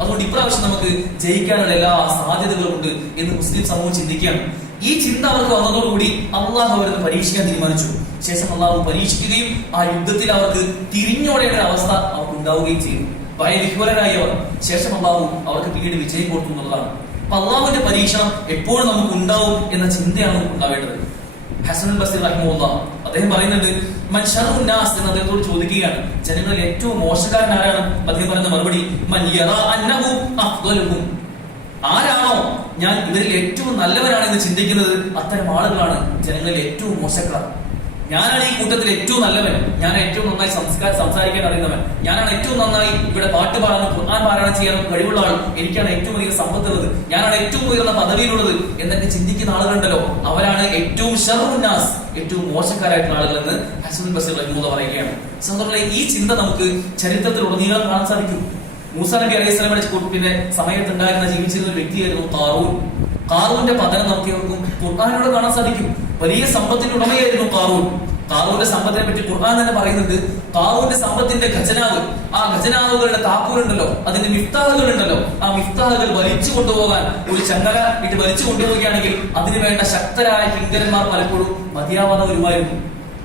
അതുകൊണ്ട് ഇപ്രാവശ്യം നമുക്ക് ജയിക്കാനുള്ള എല്ലാ സാധ്യതകളും ഉണ്ട് എന്ന് മുസ്ലിം സമൂഹം ചിന്തിക്കുകയാണ്. ഈ ചിന്ത അവർക്ക് വന്നതോടുകൂടി അള്ളാഹു അവരെ പരീക്ഷിക്കാൻ തീരുമാനിച്ചു. ശേഷം അള്ളാഹു പരീക്ഷിക്കുകയും ആ യുദ്ധത്തിൽ അവർക്ക് തിരിഞ്ഞോടേണ്ട അവസ്ഥ അവർക്ക് ഉണ്ടാവുകയും ചെയ്തു. ഭയവിഹ്വലരായി അവർ. ശേഷം അള്ളാഹു അവർക്ക് പിന്നീട് വിജയം കൊടുത്തു എന്നുള്ളതാണ്. അപ്പൊ അള്ളാഹുവിന്റെ പരീക്ഷണം എപ്പോഴും നമുക്ക് ഉണ്ടാവും എന്ന ചിന്തയാണ് നമുക്ക് ഉണ്ടാവേണ്ടത്. ഹസനുൽ ബസ്രി റഹിമഹുല്ലാഹ് അദ്ദേഹം പറയുന്നുണ്ട്, മൻ ശർറുൻ നാസ് എന്ന് അദ്ദേഹത്തോട് ചോദിക്കുകയാണ്, ജനങ്ങളിൽ ഏറ്റവും മോശക്കാരൻ ആരാണ്? അദ്ദേഹം പറയുന്ന മറുപടി, മൻ യറാ അന്നഹു അഫ്ദലുഹും, ആരാണോ ഞാൻ ഇവരിൽ ഏറ്റവും നല്ലവരാണെന്ന് ചിന്തിക്കുന്നത് അത്തരം ആളുകളാണ് ജനങ്ങളിൽ ഏറ്റവും മോശക്കാർ. ഞാനാണ് ഈ കൂട്ടത്തിൽ ഏറ്റവും നല്ലവൻ, ഞാൻ ഏറ്റവും നന്നായി സംസാരിക്കാൻ അറിയുന്നവൻ, ഞാനാണ് ഏറ്റവും നന്നായി ഇവിടെ പാട്ട് പാടാനും ഖുർആൻ പാരായണം ചെയ്യാൻ കഴിവുള്ള ആൾ, എനിക്കാണ് ഏറ്റവും അധികം സമ്പത്തുള്ളത്, ഞാനാണ് ഏറ്റവും ഉയർന്ന പദവിയിലുള്ളത് എന്നൊക്കെ ചിന്തിക്കുന്ന ആളുകളുണ്ടല്ലോ, അവരാണ് ഏറ്റവും ശർറുൻ നാസ്, ഏറ്റവും മോശക്കാരായിട്ടുള്ള ആളുകൾ എന്ന് ഹസനുൽ ബസ്രി റഹിമഹുല്ലാഹ് പറയുകയാണ്. സഹോദരങ്ങളെ, ഈ ചിന്ത നമുക്ക് ചരിത്രത്തിൽ ഉടനീളം കാണാൻ സാധിക്കും. മൂസാ നബി അലൈഹി സ്വലാമിന്റെ സമയത്തുണ്ടായിരുന്ന ജീവിച്ചിരുന്ന ഒരു വ്യക്തിയായിരുന്നു ഖാറൂൻ. ഖാറൂന്റെ പതനം നമുക്ക് ഖുർആനിലൂടെ കാണാൻ സാധിക്കും. വലിയ സമ്പത്തിന്റെ ഉടമയായിരുന്നു ഖാറൂൻ. ഖാറൂന്റെ സമ്പത്തിനെ പറ്റി ഖുർആൻ തന്നെ പറയുന്നുണ്ട്, ഖാറൂന്റെ സമ്പത്തിന്റെ ഖജനാവ്, ആ ഖജനാവുകളുടെ താക്കൂലുണ്ടല്ലോ, അതിന്റെ മിഫ്താഹുകൾ ഉണ്ടല്ലോ, ആ മിഫ്താഹുകൾ വലിച്ചു കൊണ്ടുപോകാൻ ഒരു ചങ്ങല ഇട്ട് വലിച്ചു കൊണ്ടുപോവുകയാണെങ്കിൽ അതിനു വേണ്ട ശക്തരായ കിങ്കരന്മാർ പലപ്പോഴും മതിയാവാതെ വരുമായിരുന്നു.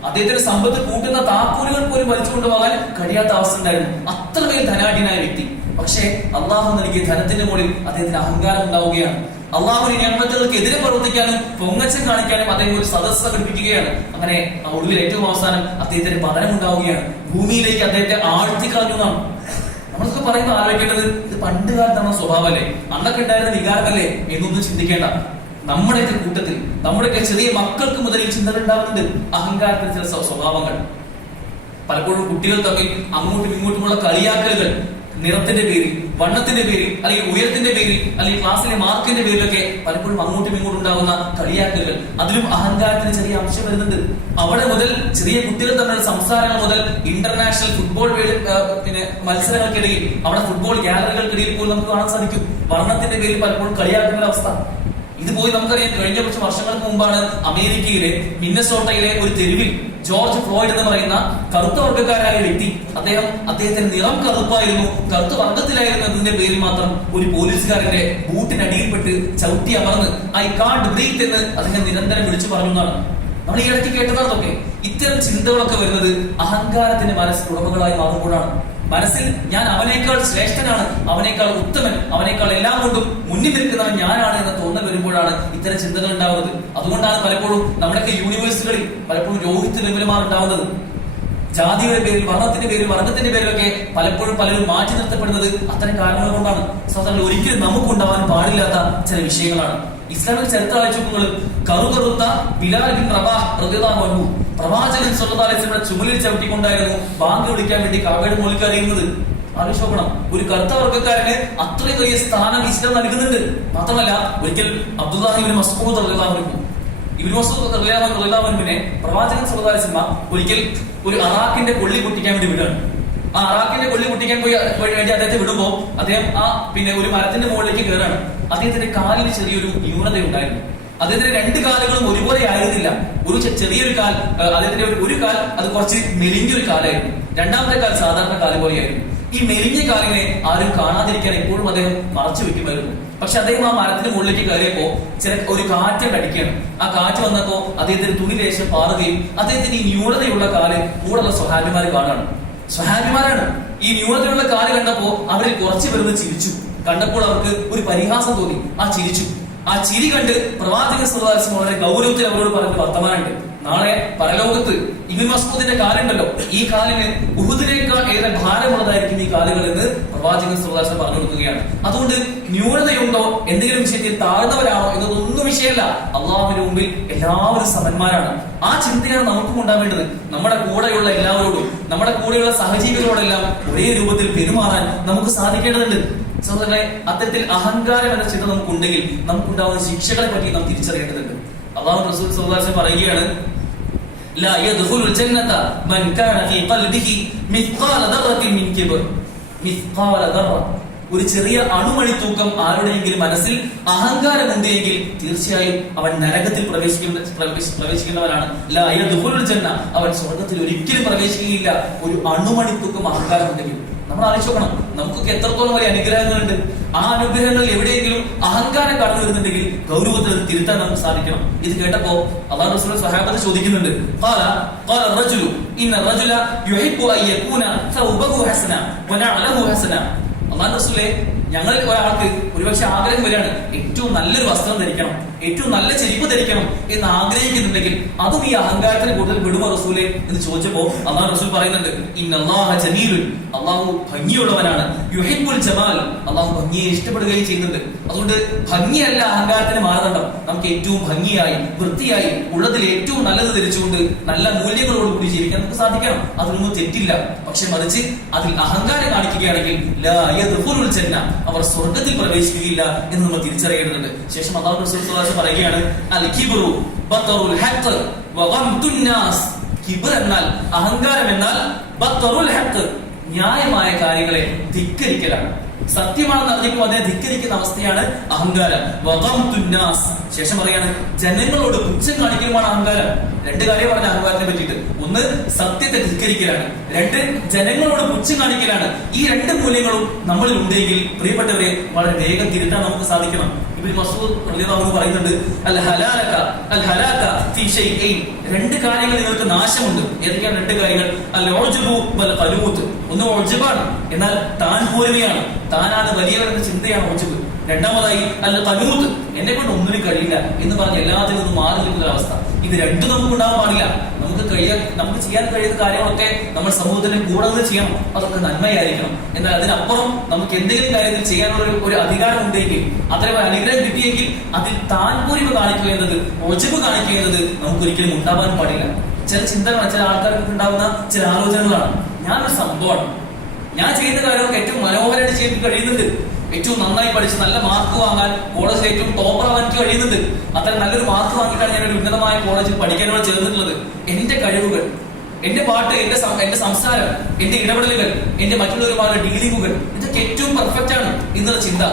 അദ്ദേഹത്തിന്റെ സമ്പത്ത് കൂട്ടുന്ന താക്കൂലുകൾ പോലും വലിച്ചു കൊണ്ടുപോകാൻ കഴിയാത്ത അവസ്ഥ ഉണ്ടായിരുന്നു. അത്രമേൽ ധനാഢ്യനായ വ്യക്തി. പക്ഷേ അള്ളാഹു നൽകിയ ധനത്തിന്റെ മുകളിൽ അദ്ദേഹത്തിന് അഹങ്കാരം ഉണ്ടാവുകയാണ്. അള്ളാഹുവിന്റെ നിയമത്തുകൾക്ക് എതിരെ പ്രവർത്തിക്കാനും പൊങ്ങച്ചം കാണിക്കാനും അദ്ദേഹം ഒരു സദസ്സ് സംഘടിപ്പിക്കുകയാണ്. അങ്ങനെ ഒടുവിൽ ഏറ്റവും അവസാനം അദ്ദേഹത്തിന് പതനം ഉണ്ടാവുകയാണ്. ഭൂമിയിലേക്ക് അദ്ദേഹത്തെ ആഴ്ത്തിക്കളഞ്ഞതാണ്. നമ്മളൊക്കെ പറയുമ്പോൾ ആലോചിക്കേണ്ടത്, ഇത് പണ്ട് കാലത്താണ് സ്വഭാവമല്ലേ, അന്നൊക്കെ ഉണ്ടായിരുന്ന വികാരമല്ലേ എന്നൊന്നും ചിന്തിക്കേണ്ട. നമ്മുടെയൊക്കെ കൂട്ടത്തിൽ, നമ്മുടെയൊക്കെ ചെറിയ മക്കൾക്ക് മുതൽ ഈ ചിന്തകൾ ഉണ്ടാവുന്നുണ്ട്. അഹങ്കാരത്തിന് ചില സ്വഭാവങ്ങൾ. പലപ്പോഴും കുട്ടികൾ തമ്മിൽ അങ്ങോട്ടും ഇങ്ങോട്ടുമുള്ള കളിയാക്കലുകൾ, നിറത്തിന്റെ പേരിൽ, വണ്ണത്തിന്റെ പേരിൽ, അല്ലെങ്കിൽ ഉയരത്തിന്റെ പേരിൽ, അല്ലെങ്കിൽ ക്ലാസ്സിലെ മാർക്കിന്റെ പേരിലൊക്കെ പലപ്പോഴും അങ്ങോട്ടും ഇങ്ങോട്ടും ഉണ്ടാകുന്ന കളിയാക്കലുകൾ, അതിലും അഹങ്കാരത്തിന് ചെറിയ അംശം വരുന്നുണ്ട്. അവിടെ മുതൽ ചെറിയ കുട്ടികൾ തമ്മിലുള്ള സംസാരങ്ങൾ മുതൽ ഇന്റർനാഷണൽ ഫുട്ബോൾ മത്സരങ്ങൾക്കിടയിൽ, അവിടെ ഫുട്ബോൾ ഗാലറികൾക്കിടയിൽ പോലും നമുക്ക് കാണാൻ സാധിക്കും വർണ്ണത്തിന്റെ പേരിൽ പലപ്പോഴും കളിയാക്കുന്ന അവസ്ഥ. ഇത് പോയി നമുക്കറിയാം, കഴിഞ്ഞ കുറച്ച് വർഷങ്ങൾക്ക് മുമ്പാണ് അമേരിക്കയിലെ മിന്നസോട്ടയിലെ ഒരു തെരുവിൽ ജോർജ് ഫ്ലോയിഡ് എന്ന് പറയുന്ന കറുത്ത വർഗ്ഗക്കാരായ വ്യക്തി, അദ്ദേഹത്തിന്റെ നിറം കറുപ്പായിരുന്നു, കറുത്ത വർഗ്ഗത്തിലായിരുന്നു എന്നതിന്റെ പേരിൽ മാത്രം ഒരു പോലീസുകാരന്റെ ബൂട്ടിനടിയിൽപ്പെട്ട് ചവിട്ടി അമർന്ന് ഐ കാണ്ട് ബ്രീത്ത് എന്ന് അതിനെ നിരന്തരം വിളിച്ചു പറഞ്ഞതാണ്. നമ്മൾ ഈ ഇടയ്ക്ക് കേട്ടതൊക്കെ. ഇത്തരം ചിന്തകളൊക്കെ വരുന്നത് അഹങ്കാരത്തിന്റെ മനസ്സിലുടമകളായി മാറുമ്പോഴാണ്. മനസ്സിൽ ഞാൻ അവനേക്കാൾ ശ്രേഷ്ഠനാണ്, അവനേക്കാൾ ഉത്തമൻ, അവനേക്കാൾ എല്ലാം കൊണ്ടും മുന്നിൽ നിൽക്കുന്നവൻ ഞാനാണ് എന്ന തോന്നൽ വരുമ്പോഴാണ് ഇത്തരം ചിന്തകൾ ഉണ്ടാവുന്നത്. അതുകൊണ്ടാണ് പലപ്പോഴും നമ്മുടെയൊക്കെ യൂണിവേഴ്സിറ്റികളിൽ പലപ്പോഴും രോഹിത് വെമുലമാർ ഉണ്ടാവുന്നത്. ജാതിയുടെ പേരിൽ, വർണ്ണത്തിന്റെ പേരിൽ, വർഗത്തിന്റെ പേരിലൊക്കെ പലപ്പോഴും പലരും മാറ്റി നിർത്തപ്പെടുന്നത് അത്തരം കാരണങ്ങൾ കൊണ്ടാണ്. സഹോദരങ്ങൾ, ഒരിക്കലും നമുക്കുണ്ടാവാൻ പാടില്ലാത്ത ചില വിഷയങ്ങളാണ്. ഇസ്ലാമിക ചരിത്രം വായിച്ചപ്പോൾ കറുകറുത്ത ബിലാൽ ബിൻ റബാഹ് റളിയല്ലാഹു അൻഹു പ്രവാചകൻ സല്ലല്ലാഹു അലൈഹി വസല്ലം ചുമലിൽ ചവിട്ടിക്കൊണ്ടായിരുന്നു ബാങ്ക് വിളിക്കാൻ വേണ്ടി കഅബയുടെ മുകളിൽ കയറിയിരുന്നത്. ആലോചിക്കണം, ഒരു കറുത്ത വർഗ്ഗക്കാരന് അത്രയും വലിയ സ്ഥാനം ഇസ്ലാം നൽകുന്നുണ്ട്. മാത്രമല്ല, ഒരിക്കൽ അബ്ദുല്ലാഹി ഇബ്നു മസ്ഊദ് റളിയല്ലാഹു അൻഹുവിനെ പ്രവാചകൻ സല്ലല്ലാഹു അലൈഹി വസല്ലം ഒരിക്കൽ ഒരു അറാഖിന്റെ കൊള്ളി പൊട്ടിക്കാൻ വേണ്ടി വിടുകയാണ്. ആ അറാഖിന്റെ കൊള്ളി പൊട്ടിക്കാൻ വേണ്ടി അദ്ദേഹത്തെ വിടുമ്പോൾ അദ്ദേഹം ഒരു മരത്തിന്റെ മുകളിലേക്ക് കയറാണ്. അദ്ദേഹത്തിന്റെ കാലിന് ചെറിയൊരു ന്യൂനത ഉണ്ടായിരുന്നു. അദ്ദേഹത്തിന്റെ രണ്ട് കാലുകളും ഒരുപോലെ ആയിരുന്നില്ല. ഒരു ചെറിയൊരു കാൽ, അദ്ദേഹത്തിന്റെ ഒരു കാൽ അത് കുറച്ച് മെലിഞ്ഞൊരു കാലായിരുന്നു, രണ്ടാമത്തെ കാൽ സാധാരണ കാല് പോലെയായിരുന്നു. ഈ മെലിഞ്ഞ കാലിനെ ആരും കാണാതിരിക്കാൻ എപ്പോഴും അദ്ദേഹം മറച്ചു വെക്കുമായിരുന്നു. പക്ഷെ അദ്ദേഹം ആ മരത്തിന് മുകളിലേക്ക് കയറിയപ്പോ ഒരു കാറ്റ് അടിക്കുകയാണ്. ആ കാറ്റ് വന്നപ്പോ അദ്ദേഹത്തിന് തുണി ലേശം പാറുകയും അദ്ദേഹത്തിന് ഈ ന്യൂനതയുള്ള കാല് കൂടെയുള്ള സ്വഹാബിമാര് കാണാണ്. സ്വഹാബിമാരാണ് ഈ ന്യൂനതയുള്ള കാല് കണ്ടപ്പോ അവരിൽ കുറച്ചു പേര് ചിരിച്ചു. കണ്ടപ്പോൾ അവർക്ക് ഒരു പരിഹാസം തോന്നി. ആ ചിരിച്ചു. ആ ചിരി കണ്ട് പ്രവാചകൻ സല്ലല്ലാഹു അലൈഹി വസല്ലം വളരെ ഗൗരവത്തിൽ അവരോട് പറഞ്ഞ വർത്തമാനമുണ്ട്. നാളെ പരലോകത്ത് ഇബ്നു മസ്ഊദിന്റെ കാലുണ്ടല്ലോ, ഈ കാലിന് ഉഹുദിനേക്കാൾ ഏറെ ഭാരമുള്ളതായിരിക്കും ഈ കാലുകൾ എന്ന് പ്രവാചകൻ സല്ലല്ലാഹു അലൈഹി വസല്ലം പറഞ്ഞു കൊടുക്കുകയാണ്. അതുകൊണ്ട് ന്യൂനതയുണ്ടോ, എന്തെങ്കിലും വിഷയത്തിൽ താഴ്ന്നവരാണോ എന്നതൊന്നും വിഷയമല്ല. അള്ളാഹുവിന്റെ മുമ്പിൽ എല്ലാവരും സമന്മാരാണ്. ആ ചിന്തയാണ് നമുക്കും ഉണ്ടാവേണ്ടത്. നമ്മുടെ കൂടെയുള്ള എല്ലാവരോടും, നമ്മുടെ കൂടെയുള്ള സഹജീവികളോടെല്ലാം ഒരേ രൂപത്തിൽ പെരുമാറാൻ നമുക്ക് സാധിക്കേണ്ടതുണ്ട്. സഹോദരങ്ങളെ, അത്തരത്തിൽ അഹങ്കാരം എന്ന ചിന്ത നമുക്കുണ്ടെങ്കിൽ നമുക്കുണ്ടാവുന്ന ശിക്ഷകളെ പറ്റി നാം തിരിച്ചറിയേണ്ടതുണ്ട്. അല്ലാഹു റസൂൽ സല്ലല്ലാഹു അലൈഹി വസല്ലം പറയുകയാണ്, ലാ യദ്ഖുലുൽ ജന്നത മൻ കാന ഫീ ഖൽബിഹി മിസ്ഖാല ദർറത്തിൻ മിൻ കിബ്ർ. മിസ്ഖാല ദർറ, ഒരു ചെറിയ അണുമണി തൂക്കം ആരുടെയെങ്കിലും മനസ്സിൽ അഹങ്കാരം ഉണ്ടെങ്കിൽ തീർച്ചയായും അവൻ നരകത്തിൽ പ്രവേശിക്കുന്നവനാണ്. ലാ യദ്ഖുലുൽ ജന്ന, അവൻ സ്വർഗ്ഗത്തിൽ ഒരിക്കലും പ്രവേശിക്കുകയില്ല ഒരു അണുമണി തൂക്കം അഹങ്കാരം ഉണ്ടെങ്കിൽ. നമ്മൾ ആലോചിച്ച് നോക്കണം, നമുക്കൊക്കെ എത്രത്തോളം വലിയ അനുഗ്രഹങ്ങളുണ്ട്. ആ അനുഗ്രഹങ്ങളിൽ എവിടെയെങ്കിലും അഹങ്കാരം കടന്നു വരുന്നുണ്ടെങ്കിൽ ഗൗരവത്തിൽ അത് തിരുത്താൻ നമുക്ക് സാധിക്കണം. ഇത് കേട്ടപ്പോ അല്ലാഹു റസൂൽ സ്വഹാബത്ത് ചോദിക്കുന്നുണ്ട്, ഖാല ഖാല റജുലു ഇന്ന റജുല യുഹിബ്ബു അൻ യകൂന സൗബഹു ഹസന വനഅലഹു ഹസന. അല്ലാഹു റസൂലേ, ഞങ്ങളിൽ ഒരാൾക്ക് ഒരുപക്ഷെ ആഗ്രഹം വരികയാണ്, ഏറ്റവും നല്ലൊരു വസ്ത്രം ധരിക്കണം, ഏറ്റവും നല്ല ചെരുപ്പ് ധരിക്കണം എന്ന് ആഗ്രഹിക്കുന്നുണ്ടെങ്കിൽ അതും ഈ അഹങ്കാരത്തിന് കൂടുതൽ വിടുമോ റസൂലെ എന്ന് ചോദിച്ചപ്പോ അല്ലാഹു റസൂൽ പറയുന്നുണ്ട്, ഇന്നല്ലാഹ ജമീലുൻ, അല്ലാഹു ഭംഗിയുള്ളവനാണ്, യുഹിബ്ബുൽ ജമാൽ, അല്ലാഹു ഭംഗിയെ ഇഷ്ടപ്പെടുകയും ചെയ്യുന്നുണ്ട്. അതുകൊണ്ട് ഭംഗിയല്ല അഹങ്കാരത്തിന് മാനദണ്ഡം. നമുക്ക് ഏറ്റവും ഭംഗിയായി വൃത്തിയായി ഉള്ളതിൽ ഏറ്റവും നല്ലത് ധരിച്ചുകൊണ്ട് നല്ല മൂല്യങ്ങളോടുകൂടി ജീവിക്കാൻ നമുക്ക് സാധിക്കണം. അതിലൊന്നും തെറ്റില്ല. പക്ഷെ മറിച്ച് അതിൽ അഹങ്കാരം കാണിക്കുകയാണെങ്കിൽ ലാ യദ്ഖുലുൽ ജന്ന, അവർ സ്വർഗ്ഗത്തിൽ പ്രവേശിക്കുകയില്ല എന്ന് നമ്മൾ തിരിച്ചറിയേണ്ടതുണ്ട്. ശേഷം അല്ലാഹു റസൂൽ പറയുകയാണ്, അൽ കിബ്റു ബത്തറുൽ ഹഖ് വഗംതുൻ നാസ്. കിബ്ർ എന്നാൽ, അഹങ്കാരം എന്നാൽ ബത്തറുൽ ഹഖ്, ന്യായമായ കാര്യങ്ങളെ ധിക്കരിക്കലാണ്. സത്യമാണെന്ന് അറിഞ്ഞിട്ടും അതിനെ ധിക്കരിക്കുന്ന അവസ്ഥയാണ് അഹങ്കാരം. വഗംതുൻ നാസ്. ശേഷം പറയാണ്, ജനങ്ങളോട് പുച്ഛം കാണിക്കലുമാണ് അഹങ്കാരം. രണ്ട് കാര്യം പറഞ്ഞ അഹങ്കാരത്തെ പറ്റിയിട്ട്. ഒന്ന്, സത്യത്തെ ധിക്കരിക്കലാണ്. രണ്ട്, ജനങ്ങളോട് പുച്ഛം കാണിക്കലാണ്. ഈ രണ്ട് മൂല്യങ്ങളും നമ്മളിൽ ഉണ്ടെങ്കിൽ പ്രിയപ്പെട്ടവരെ വളരെ വേഗം തിരുത്താൻ നമുക്ക് സാധിക്കണം. ഇബ്നു മസ്ഊദ് റളിയല്ലാഹു അൻഹു പറയുന്നുണ്ട്, അൽ ഹലാക ഫീ ഷൈഇൻ, രണ്ട് കാര്യങ്ങൾ നിങ്ങൾക്ക് നാശമുണ്ട്. ഏതൊക്കെയാണ് രണ്ട് കാര്യങ്ങൾ? അൽ ഉജ്ബു വൽ ഖലൂത്ത്. ഒന്ന് ഉജ്ബാണ്, എന്നാൽ താൻ പോരുമയാണ്, താനാണ് വലിയവൻ എന്ന ചിന്തയാണ് ഉജ്ബ്. രണ്ടാമതായി അൽ ഖലൂത്ത്, എന്നെ കൊണ്ട് ഒന്നിനും കഴിയില്ല എന്ന് പറഞ്ഞ് എല്ലാത്തിൽ നിന്നും മാറി നിൽക്കുന്ന അവസ്ഥ. ഇത് രണ്ടും നമുക്ക് ഉണ്ടാവാൻ പാടില്ല. നമുക്ക് ചെയ്യാൻ കഴിയുന്ന കാര്യങ്ങളൊക്കെ നമ്മൾ സമൂഹത്തിന് കൂടെ നിന്ന് ചെയ്യണം. അതൊക്കെ നന്മയായിരിക്കണം. എന്നാൽ അതിനപ്പുറം നമുക്ക് എന്തെങ്കിലും കാര്യത്തിൽ ചെയ്യാനുള്ള ഒരു അധികാരം ഉണ്ടെങ്കിൽ, അത്രയും അനുഗ്രഹം കിട്ടിയെങ്കിൽ അതിൽ താൻപോരിമ കാണിക്കുക എന്നത്, ഒഴിവ് കാണിക്കുക എന്നത് നമുക്കൊരിക്കലും ഉണ്ടാവാൻ പാടില്ല. ചില ചിന്തകളാണ്, ചില ആൾക്കാർക്ക് ഉണ്ടാകുന്ന ചില ആലോചനകളാണ്. ഞാനൊരു സംഭവമാണ്, ഞാൻ ചെയ്യുന്ന കാര്യമൊക്കെ ഏറ്റവും മനോഹരമായിട്ട് ചെയ്യാൻ കഴിയുന്നുണ്ട്, ഏറ്റവും നന്നായി പഠിച്ച് നല്ല മാർക്ക് വാങ്ങാൻ കോളേജിൽ ഏറ്റവും ടോപ്പർ ആവാൻ എനിക്ക് കഴിയുന്നുണ്ട്, അത്രയും നല്ലൊരു മാർക്ക് വാങ്ങിയിട്ടാണ് ഞാൻ ഒരു ഉന്നതമായ കോളേജിൽ പഠിക്കാനോട് ചേർന്നിട്ടുള്ളത്. എന്റെ കഴിവുകൾ, എന്റെ പാട്ട്, എന്റെ സംസാരം, എന്റെ ഇടപെടലുകൾ, എന്റെ മറ്റുള്ളവരുമായുള്ള ഡീലിങ്ങുകൾ, ഇതൊക്കെ ഏറ്റവും പെർഫെക്റ്റ് ആണ് എന്നുള്ള ചിന്ത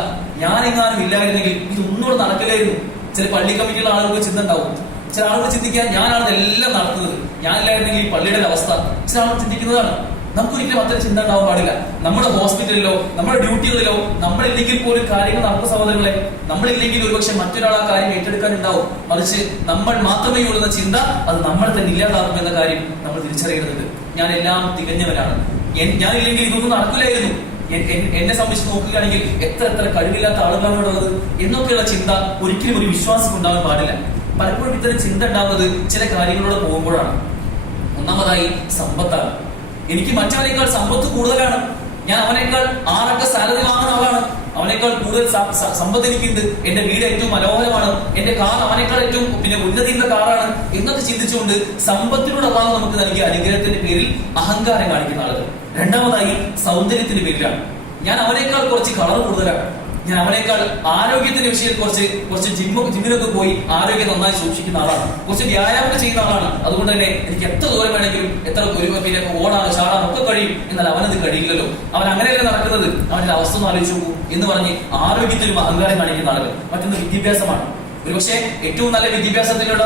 ഞാനെങ്ങാനും ഇല്ലായിരുന്നെങ്കിൽ ഇതൊന്നുകൂടെ നടക്കില്ലായിരുന്നു. ചില പള്ളി കമ്മിറ്റിയുള്ള ആളുകൾക്ക് ചിന്ത ഉണ്ടാവും. ചില ആളുകൾ ചിന്തിക്കാൻ ഞാനാണ് ഇതെല്ലാം നടത്തുന്നത്, ഞാനില്ലായിരുന്നെങ്കിൽ ഈ പള്ളിയുടെ അവസ്ഥ. ചില ആളുകൾ ചിന്തിക്കുന്നതാണ്. നമുക്കൊരിക്കലും അത്തരം ചിന്ത ഉണ്ടാവാൻ പാടില്ല. നമ്മുടെ ഹോസ്പിറ്റലിലോ നമ്മുടെ ഡ്യൂട്ടികളിലോ നമ്മളില്ലെങ്കിൽ പോലും കാര്യങ്ങൾ നടക്കുന്ന സഹോദരങ്ങളെ, നമ്മളില്ലെങ്കിൽ ഒരുപക്ഷെ മറ്റൊരാൾ ആ കാര്യം ഏറ്റെടുക്കാനുണ്ടാവും. മറിച്ച് നമ്മൾ മാത്രമേ ഉള്ളുന്ന ചിന്ത അത് നമ്മളെ തന്നെ ഇല്ലാതാക്കും എന്ന കാര്യം നമ്മൾ തിരിച്ചറിയുന്നുണ്ട്. ഞാൻ എല്ലാം തികഞ്ഞവനാണ്, ഞാനില്ലെങ്കിൽ ഇതൊന്നും നടക്കില്ലായിരുന്നു, എന്നെ സംബന്ധിച്ച് നോക്കുകയാണെങ്കിൽ എത്ര കഴിവില്ലാത്ത ആളുകളാണ് ഉള്ളത് എന്നൊക്കെയുള്ള ചിന്ത ഒരിക്കലും ഒരു വിശ്വാസം ഉണ്ടാവാൻ പാടില്ല. പലപ്പോഴും ഇത്തരം ചിന്ത ഉണ്ടാവുന്നത് ചില കാര്യങ്ങളിലൂടെ പോകുമ്പോഴാണ്. ഒന്നാമതായി സമ്പത്താണ്. എനിക്ക് മറ്റവനേക്കാൾ സമ്പത്ത് കൂടുതലാണ്, ഞാൻ അവനേക്കാൾ 6 അക്ക സാലറി വാങ്ങുന്ന ആളാണ്, അവനേക്കാൾ കൂടുതൽ സമ്പത്ത് എനിക്കുണ്ട്, എന്റെ വീട് ഏറ്റവും മനോഹരമാണ്, എന്റെ കാർ അവനേക്കാൾ ഏറ്റവും ഉന്നതിയുള്ള കാറാണ് എന്നൊക്കെ ചിന്തിച്ചുകൊണ്ട് സമ്പത്തിനോട് അല്ലാഹു നമുക്ക് നൽകിയ അനുഗ്രഹത്തിന്റെ പേരിൽ അഹങ്കാരം കാണിക്കുന്ന ആളുകൾ. രണ്ടാമതായി സൗന്ദര്യത്തിന്റെ പേരിലാണ്. ഞാൻ അവനേക്കാൾ കുറച്ച് കളർ കൂടുതലാണ്, ഞാൻ അവനേക്കാൾ ആരോഗ്യത്തിന്റെ വിഷയത്തിൽ കുറച്ച് ജിമ്മിനൊക്കെ പോയി ആരോഗ്യം നന്നായി സൂക്ഷിക്കുന്ന ആളാണ്, കുറച്ച് വ്യായാമം ചെയ്യുന്ന ആളാണ്. അതുകൊണ്ട് തന്നെ എനിക്ക് എത്ര ദൂരം വേണമെങ്കിലും ഓടാനോ ചാടാനോ ഒക്കെ കഴിയും. എന്നാൽ അവനത് കഴിയില്ലല്ലോ, അവൻ അങ്ങനെയല്ല നടക്കുന്നത്, അവന്റെ അവസ്ഥ ഒന്ന് ആലോചിച്ചു നോക്കൂ എന്ന് പറഞ്ഞ് ആരോഗ്യത്തിലും അഹങ്കാരം കാണിക്കുന്ന ആളുകൾ. മറ്റൊന്ന് വിദ്യാഭ്യാസമാണ്. ഒരുപക്ഷെ ഏറ്റവും നല്ല വിദ്യാഭ്യാസത്തിനുള്ള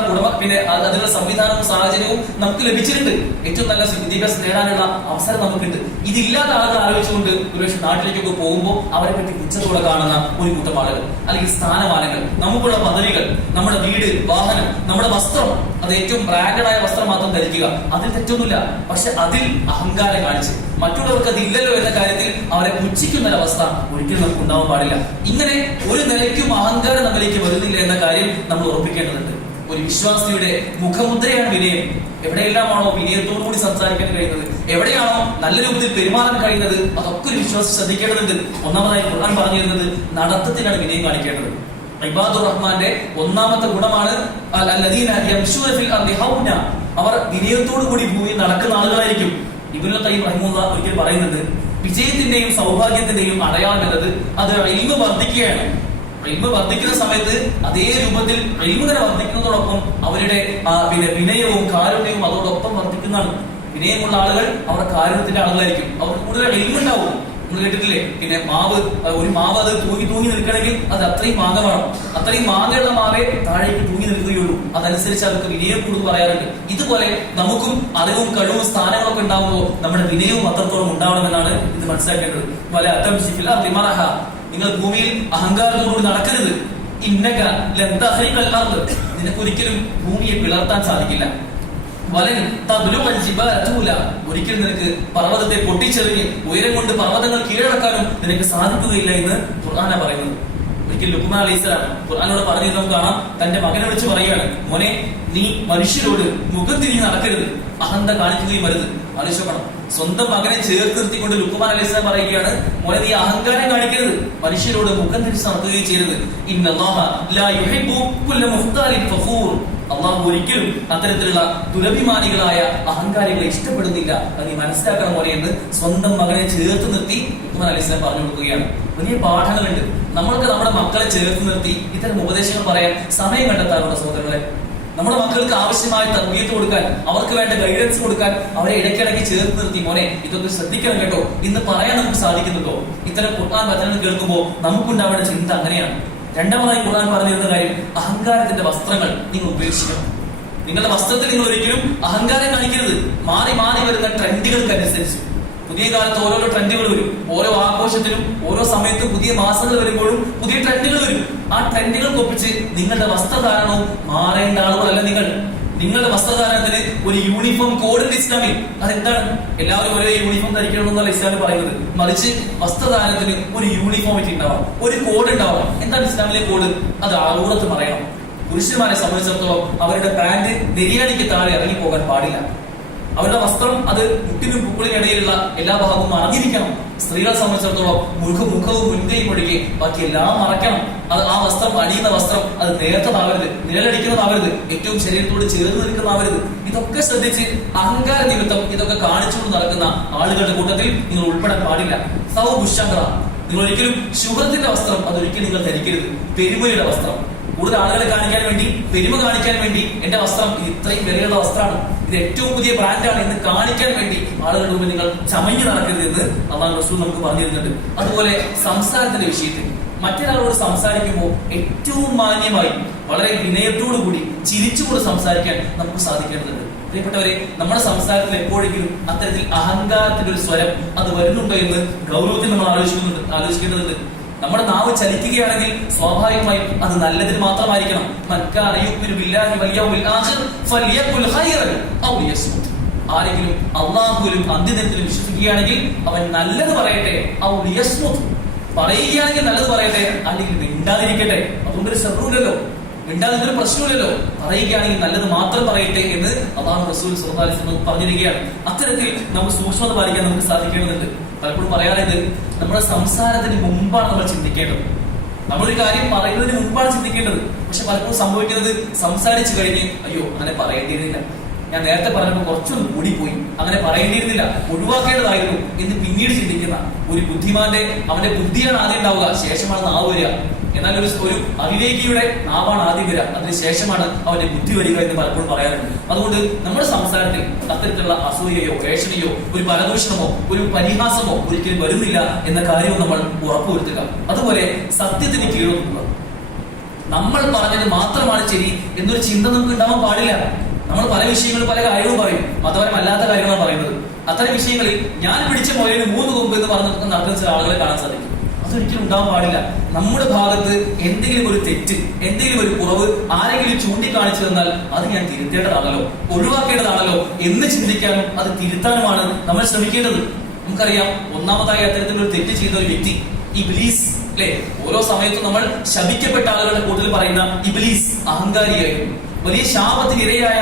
അതിനുള്ള സംവിധാനവും സാഹചര്യവും നമുക്ക് ലഭിച്ചിട്ടുണ്ട്. ഏറ്റവും നല്ല വിദ്യാഭ്യാസം നേടാനുള്ള അവസരം നമുക്കുണ്ട്. ഇതില്ലാത്ത ആളുകൾ ആലോചിച്ചുകൊണ്ട് ഒരുപക്ഷെ നാട്ടിലേക്കൊക്കെ പോകുമ്പോൾ അവരെ പറ്റി പുച്ഛത്തോടെ കാണുന്ന ഒരു കൂട്ടം ആളുകൾ, അല്ലെങ്കിൽ സ്ഥാനമാനങ്ങൾ, നമുക്കുള്ള പദവികൾ, നമ്മുടെ വീട്, വാഹനം, നമ്മുടെ വസ്ത്രം, അത് ഏറ്റവും ബ്രാൻഡഡായ വസ്ത്രം മാത്രം ധരിക്കുക, അതിൽ തെറ്റൊന്നുമില്ല. പക്ഷെ അതിൽ അഹങ്കാരം കാണിച്ച് മറ്റുള്ളവർക്ക് അത് ഇല്ലല്ലോ എന്ന കാര്യത്തിൽ അവരെ പുച്ഛിക്കുന്ന ഒരവസ്ഥ ഒരിക്കലും നമുക്ക് ഉണ്ടാവാൻ പാടില്ല. ഇങ്ങനെ ഒരു നിലയ്ക്കും അഹങ്കാരം നമ്മളിലേക്ക് വരുന്നില്ല എന്ന കാര്യം നമ്മൾ ഉറപ്പിക്കേണ്ടതുണ്ട്. ഒരു വിശ്വാസിയുടെ മുഖമുദ്രയാണ് വിനയം. എവിടെയെല്ലാമാണോ വിനയത്തോടുകൂടി സംസാരിക്കാൻ കഴിയുന്നത്, എവിടെയാണോ നല്ല രൂപത്തിൽ പെരുമാറാൻ കഴിയുന്നത്, അതൊക്കെ ഒരു വിശ്വാസി ശ്രദ്ധിക്കേണ്ടതുണ്ട്. ഒന്നാമതായി ഖുർആൻ പറഞ്ഞിരുന്നത് നടത്തത്തിനാണ് വിനയം കാണിക്കേണ്ടത്. ഇബാദുർ റഹ്മാന്റെ ഒന്നാമത്തെ ഗുണമാണ് അല്ലദീന യംശൂന ഫിൽ അർദി ഹൗന. അവർ വിനയത്തോടു കൂടി ഭൂമിയിൽ നടക്കുന്ന ആളുകളായിരിക്കും. ഇബ്നുൽ ഖയ്യിം റഹിമഹുല്ലാഹ് ഒരിക്കൽ പറയുന്നത്, വിജയത്തിന്റെയും സൗഭാഗ്യത്തിന്റെയും അടയാളം എന്നത് അത് ഇൽമ് വർദ്ധിക്കുകയാണ്. ഇൽമ് വർദ്ധിക്കുന്ന സമയത്ത് അതേ രൂപത്തിൽ ഇൽമിനെ വർദ്ധിക്കുന്നതോടൊപ്പം അവരുടെ വിനയവും കാരുണ്യവും അതോടൊപ്പം വർദ്ധിക്കുന്നതാണ്. വിനയമുള്ള ആളുകൾ അവർ കാരുണ്യത്തിന്റെ ആളുകളായിരിക്കും. അവർക്ക് കൂടുതൽ ഇൽമുണ്ടാവും. നമ്മൾ കേട്ടിട്ടില്ലേ, പിന്നെ ഒരു മാവ് അത് തൂങ്ങി നിൽക്കണമെങ്കിൽ അത് അത്രയും മാങ്ങ വേണം. അത്രയും മാങ്ങയുള്ള മാവേ താഴേക്ക് തൂങ്ങി നിൽക്കുകയുള്ളൂ. അതനുസരിച്ച് അവർക്ക് വിനയം കൂടുതൽ പറയാറുണ്ട്. ഇതുപോലെ നമുക്കും അറിവും കഴിവും സ്ഥാനങ്ങളൊക്കെ ഉണ്ടാകുമ്പോൾ നമ്മുടെ വിനയവും അത്രത്തോളം ഉണ്ടാവണമെന്നാണ് ഇത് മനസ്സിലാക്കേണ്ടത്. വല അതംശിഫിൽ അർദി മറഹ. നിങ്ങൾ ഭൂമിയിൽ അഹങ്കാരത്തോടുകൂടി നടക്കരുത്. ഇന്നക ലൻ തഖ്രിഖൽ അർദ്. നിനക്ക് ഒരിക്കലും ഭൂമിയെ പിളർത്താൻ സാധിക്കില്ല. വലൻ തബ്ലുഗൽ ജിബാല തൂല. ഒരിക്കലും നിനക്ക് പർവ്വതത്തെ പൊട്ടിച്ചെറിഞ്ഞ് ഉയരം കൊണ്ട് പർവ്വതങ്ങൾ കീഴടക്കാനും നിനക്ക് സാധിക്കുകയില്ല എന്ന് ഖുർആനാ പറയുന്നത്. ഒരിക്കൽ ലുഖ്മാൻ അലൈഹിസ്സലാം ഖുർആനോട് പറഞ്ഞു നമുക്ക് കാണാം, തന്റെ മകനെ വിളിച്ച് പറയുകയാണ്, മോനെ നീ മനുഷ്യരോട് മുഖം തിരിഞ്ഞ് നടക്കരുത്, അഹന്ത കാണിക്കുകയും വരുത്. ആലോചിക്കണം, സ്വന്തം മകനെ ചേർത്ത് നിർത്തിക്കൊണ്ട് ലുഖ്മാൻ അലൈഹിസ്സലാം പറയുകയാണ്, മോനെ നീ അഹങ്കാരം കാണിക്കരുത്, മനുഷ്യരോട് മുഖം തിരിച്ച് നടക്കുകയും ചെയ്യരുത്. ഇന്നല്ലാഹ ലാ യുഹിബ്ബു കുല്ല മുഖ്താലിൻ ഫഖൂർ. അള്ളാഹു ഒരിക്കലും അത്തരത്തിലുള്ള ദുരഭിമാനികളായ അഹങ്കാരികളെ ഇഷ്ടപ്പെടുന്നില്ല. അത് നീ മനസ്സിലാക്കണം പോലെ എന്ന് സ്വന്തം മകനെ ചേർത്ത് നിർത്തി ലുഖ്മാൻ അലൈഹിസ്സലാം പറഞ്ഞു കൊടുക്കുകയാണ്. വലിയ പാഠങ്ങളുണ്ട്. നമ്മൾക്ക് നമ്മുടെ മക്കളെ ചേർത്ത് നിർത്തി ഇത്തരം ഉപദേശങ്ങൾ പറയാൻ സമയം കണ്ടെത്താറുള്ള സഹോദരങ്ങളെ. നമ്മുടെ മക്കൾക്ക് ആവശ്യമായ തർബീയത്ത് കൊടുക്കാൻ, അവർക്ക് വേണ്ട ഗൈഡൻസ് കൊടുക്കാൻ അവരെ ഇടയ്ക്കിടയ്ക്ക് ചേർത്ത് നിർത്തി, മോനെ ഇതൊക്കെ ശ്രദ്ധിക്കണം കേട്ടോ, ഇന്ന് പറയാൻ നമുക്ക് സാധിക്കുന്നുണ്ടോ? ഇത്തരം ഖുർആൻ വചനങ്ങൾ കേൾക്കുമ്പോൾ നമുക്കുണ്ടാവേണ്ട ചിന്ത അങ്ങനെയാണ്. രണ്ടാമതായി ഖുർആൻ പറഞ്ഞിരുന്ന കാര്യം, അഹങ്കാരത്തിന്റെ വസ്ത്രങ്ങൾ നിങ്ങൾ ഉപേക്ഷിക്കണം. നിങ്ങളുടെ വസ്ത്രത്തിൽ നിങ്ങൾ ഒരിക്കലും അഹങ്കാരം കാണിക്കരുത്. മാറി മാറി വരുന്ന ട്രെൻഡുകൾക്കനുസരിച്ച് പുതിയ കാലത്ത് ഓരോരോ ട്രെൻഡുകൾ വരും. ഓരോ ആഘോഷത്തിനും ഓരോ സമയത്തും പുതിയ മാസങ്ങൾ വരുമ്പോഴും പുതിയ ട്രെൻഡുകൾ വരും. ആ ട്രെൻഡുകൾക്കൊപ്പിച്ച് നിങ്ങളുടെ വസ്ത്രധാരണവും മാറേണ്ട ആളുകളല്ല നിങ്ങൾ. നിങ്ങളുടെ വസ്ത്രധാരണത്തിന് ഒരു യൂണിഫോം കോഡ് ഉണ്ട് ഇസ്ലാമിൽ. അതെന്താണ്? എല്ലാവരും ഒരേ യൂണിഫോം ധരിക്കണമെന്നല്ല ഇസ്ലാമിൽ പറയുന്നത്. മറിച്ച് വസ്ത്രധാരണത്തിന് ഒരു യൂണിഫോമിറ്റി ഉണ്ടാവാം, ഒരു കോഡ് ഉണ്ടാവാം. എന്താണ് ഇസ്ലാമിലെ കോഡ്? അത് ആളൂറത്ത് പറയണം. പുരുഷന്മാരെ സംബന്ധിച്ചിടത്തോളം അവരുടെ പാന്റ് നെരിയാണിക്ക് താഴെ ഇറങ്ങി പോകാൻ പാടില്ല. അവരുടെ വസ്ത്രം അത് മുട്ടിനും പുക്കിളിനിടയിലുള്ള എല്ലാ ഭാഗവും മറഞ്ഞിരിക്കണം. സ്ത്രീകളെ സംബന്ധിച്ചിടത്തോളം മുഖവും മുൻകൈയും ഒഴികെ ബാക്കി എല്ലാം മറയ്ക്കണം. അത് ആ വസ്ത്രം, അണിയുന്ന വസ്ത്രം അത് നേർത്തതാവരുത്, നിഴലടിക്കുന്നതാവരുത്, ഏറ്റവും ശരീരത്തോട് ചേർന്ന് നിൽക്കുന്നതാവരുത്. ഇതൊക്കെ ശ്രദ്ധിച്ച് അഹങ്കാര നിമിത്തം ഇതൊക്കെ കാണിച്ചുകൊണ്ട് നടക്കുന്ന ആളുകളുടെ കൂട്ടത്തിൽ നിങ്ങൾ ഉൾപ്പെടാൻ പാടില്ല. സൗബുഷങ്ക. നിങ്ങൾ ഒരിക്കലും ശുഭ്രത്തിന്റെ വസ്ത്രം അതൊരിക്കലും നിങ്ങൾ ധരിക്കരുത്. പെരുമയുടെ വസ്ത്രം, കൂടുതൽ ആളുകളെ കാണിക്കാൻ വേണ്ടി, പെരുമ കാണിക്കാൻ വേണ്ടി എന്റെ വസ്ത്രം ഇത്രയും വിലയുള്ള വസ്ത്രമാണ്, ഇത് ഏറ്റവും പുതിയ ബ്രാൻഡാണ് എന്ന് കാണിക്കാൻ വേണ്ടി ആളുകളുടെ മുമ്പിൽ നിങ്ങൾ ചമഞ്ഞു നടക്കരുത് എന്ന് അല്ലാഹു റസൂൽ നമുക്ക് പറഞ്ഞു തരുന്നുണ്ട്. അതുപോലെ സംസാരത്തിന്റെ വിഷയത്തിൽ മറ്റൊരാളോട് സംസാരിക്കുമ്പോൾ ഏറ്റവും മാന്യമായി വളരെ വിനയത്തോടു കൂടി ചിരിച്ചുകൊണ്ട് സംസാരിക്കാൻ നമുക്ക് സാധിക്കേണ്ടതുണ്ട്. പ്രിയപ്പെട്ടവരെ, നമ്മുടെ സംസാരത്തിൽ എപ്പോഴെങ്കിലും അത്തരത്തിൽ അഹങ്കാരത്തിന്റെ ഒരു സ്വരം അത് വരുന്നുണ്ടോ എന്ന് ഗൗരവത്തിൽ നമ്മൾ ആലോചിക്കേണ്ടതുണ്ട്. നമ്മുടെ നാവ് ചലിക്കുകയാണെങ്കിൽ സ്വാഭാവികമായും അത് നല്ലതിന് മാത്രമായിരിക്കണം. ആരെങ്കിലും അള്ളാഹുവിലും അന്ത്യദിനത്തിലും വിശ്വസിക്കുകയാണെങ്കിൽ അവൻ നല്ലത് പറയട്ടെ, പറയുകയാണെങ്കിൽ നല്ലത് പറയട്ടെ, അല്ലെങ്കിൽ മിണ്ടാതിരിക്കട്ടെ. അതുകൊണ്ടൊരു ശത്രുവില്ലല്ലോ, മിണ്ടാതിന്റെ പ്രശ്നമില്ലല്ലോ. പറയുകയാണെങ്കിൽ നല്ലത് മാത്രം പറയട്ടെ എന്ന് അല്ലാഹു റസൂൽ സ്വല്ലല്ലാഹു അലൈഹി വസല്ലം പറഞ്ഞിരിക്കുകയാണ്. അത്തരത്തിൽ നമുക്ക് സൂക്ഷ്മത പാലിക്കാൻ നമുക്ക് സാധിക്കേണ്ടതുണ്ട്. പലപ്പോഴും പറയാറുണ്ട്, നമ്മുടെ സംസാരത്തിന് മുമ്പാണ് നമ്മൾ ചിന്തിക്കേണ്ടത്. നമ്മളൊരു കാര്യം പറയുന്നതിന് മുമ്പാണ് ചിന്തിക്കേണ്ടത്. പക്ഷെ പലപ്പോഴും സംഭവിക്കുന്നത്, സംസാരിച്ചു കഴിഞ്ഞ് അയ്യോ അങ്ങനെ പറയേണ്ടിയിരുന്നില്ല, ഞാൻ നേരത്തെ പറഞ്ഞപ്പോൾ കുറച്ചൊന്ന് കൂടിപ്പോയി, അങ്ങനെ പറയേണ്ടിയിരുന്നില്ല, ഒഴിവാക്കേണ്ടതായിരുന്നു എന്ന് പിന്നീട് ചിന്തിക്കുന്ന ഒരു ബുദ്ധിമാന്റെ അവന്റെ ബുദ്ധിയാണ് ആദ്യം ഉണ്ടാവുക, ശേഷമാണ് നാവ് വരിക. എന്നാൽ ഒരു അവിവേകിയുടെ നാവാണ് ആദ്യം വരിക, അതിനുശേഷമാണ് അവന്റെ ബുദ്ധി വരിക എന്ന് പലപ്പോഴും പറയാറുണ്ട്. അതുകൊണ്ട് നമ്മുടെ സംസാരത്തിൽ അത്തരത്തിലുള്ള അസൂയയോ ഏഷണിയോ ഒരു പരദൂഷണമോ ഒരു പരിഹാസമോ ഒരിക്കലും വരുന്നില്ല എന്ന കാര്യവും നമ്മൾ ഉറപ്പുവരുത്തുക. അതുപോലെ സത്യത്തിന് കീഴൊതുക്കുക. നമ്മൾ പറഞ്ഞത് മാത്രമാണ് ശരി എന്നൊരു ചിന്ത നമുക്ക് ഉണ്ടാവാൻ പാടില്ല. നമ്മൾ പല വിഷയങ്ങളും പല കാര്യവും പറയും, മതപരമല്ലാത്ത കാര്യങ്ങളാണ് പറയുന്നത്. അത്തരം വിഷയങ്ങളിൽ ഞാൻ പിടിച്ച മുയലിന് 3 കൊമ്പ് എന്ന് പറഞ്ഞ് നടക്കുന്ന ചില ആളുകളെ കാണാൻ സാധിക്കും. അതൊരിക്കലും ഉണ്ടാവാൻ പാടില്ല. നമ്മുടെ ഭാഗത്ത് എന്തെങ്കിലും ഒരു തെറ്റ്, എന്തെങ്കിലും ഒരു കുറവ് ആരെങ്കിലും ചൂണ്ടിക്കാണിച്ചു തന്നാൽ അത് ഞാൻ തിരുത്തേണ്ടതാണല്ലോ, ഒഴിവാക്കേണ്ടതാണല്ലോ എന്ന് ചിന്തിക്കാനും അത് തിരുത്താനുമാണ് നമ്മൾ ശ്രമിക്കേണ്ടത്. നമുക്കറിയാം, ഒന്നാമതായി അത്തരത്തിലൊരു തെറ്റ് ചെയ്ത ഒരു വ്യക്തി ഇബ്ലീസ്, അല്ലെ? ഓരോ സമയത്തും നമ്മൾ ശപിക്കപ്പെട്ട ആളുകളുടെ കൂടുതൽ പറയുന്ന ഇബ്ലീസ് അഹങ്കാരിയായിരുന്നു. വലിയ ശാപത്തിന് ഇരയായ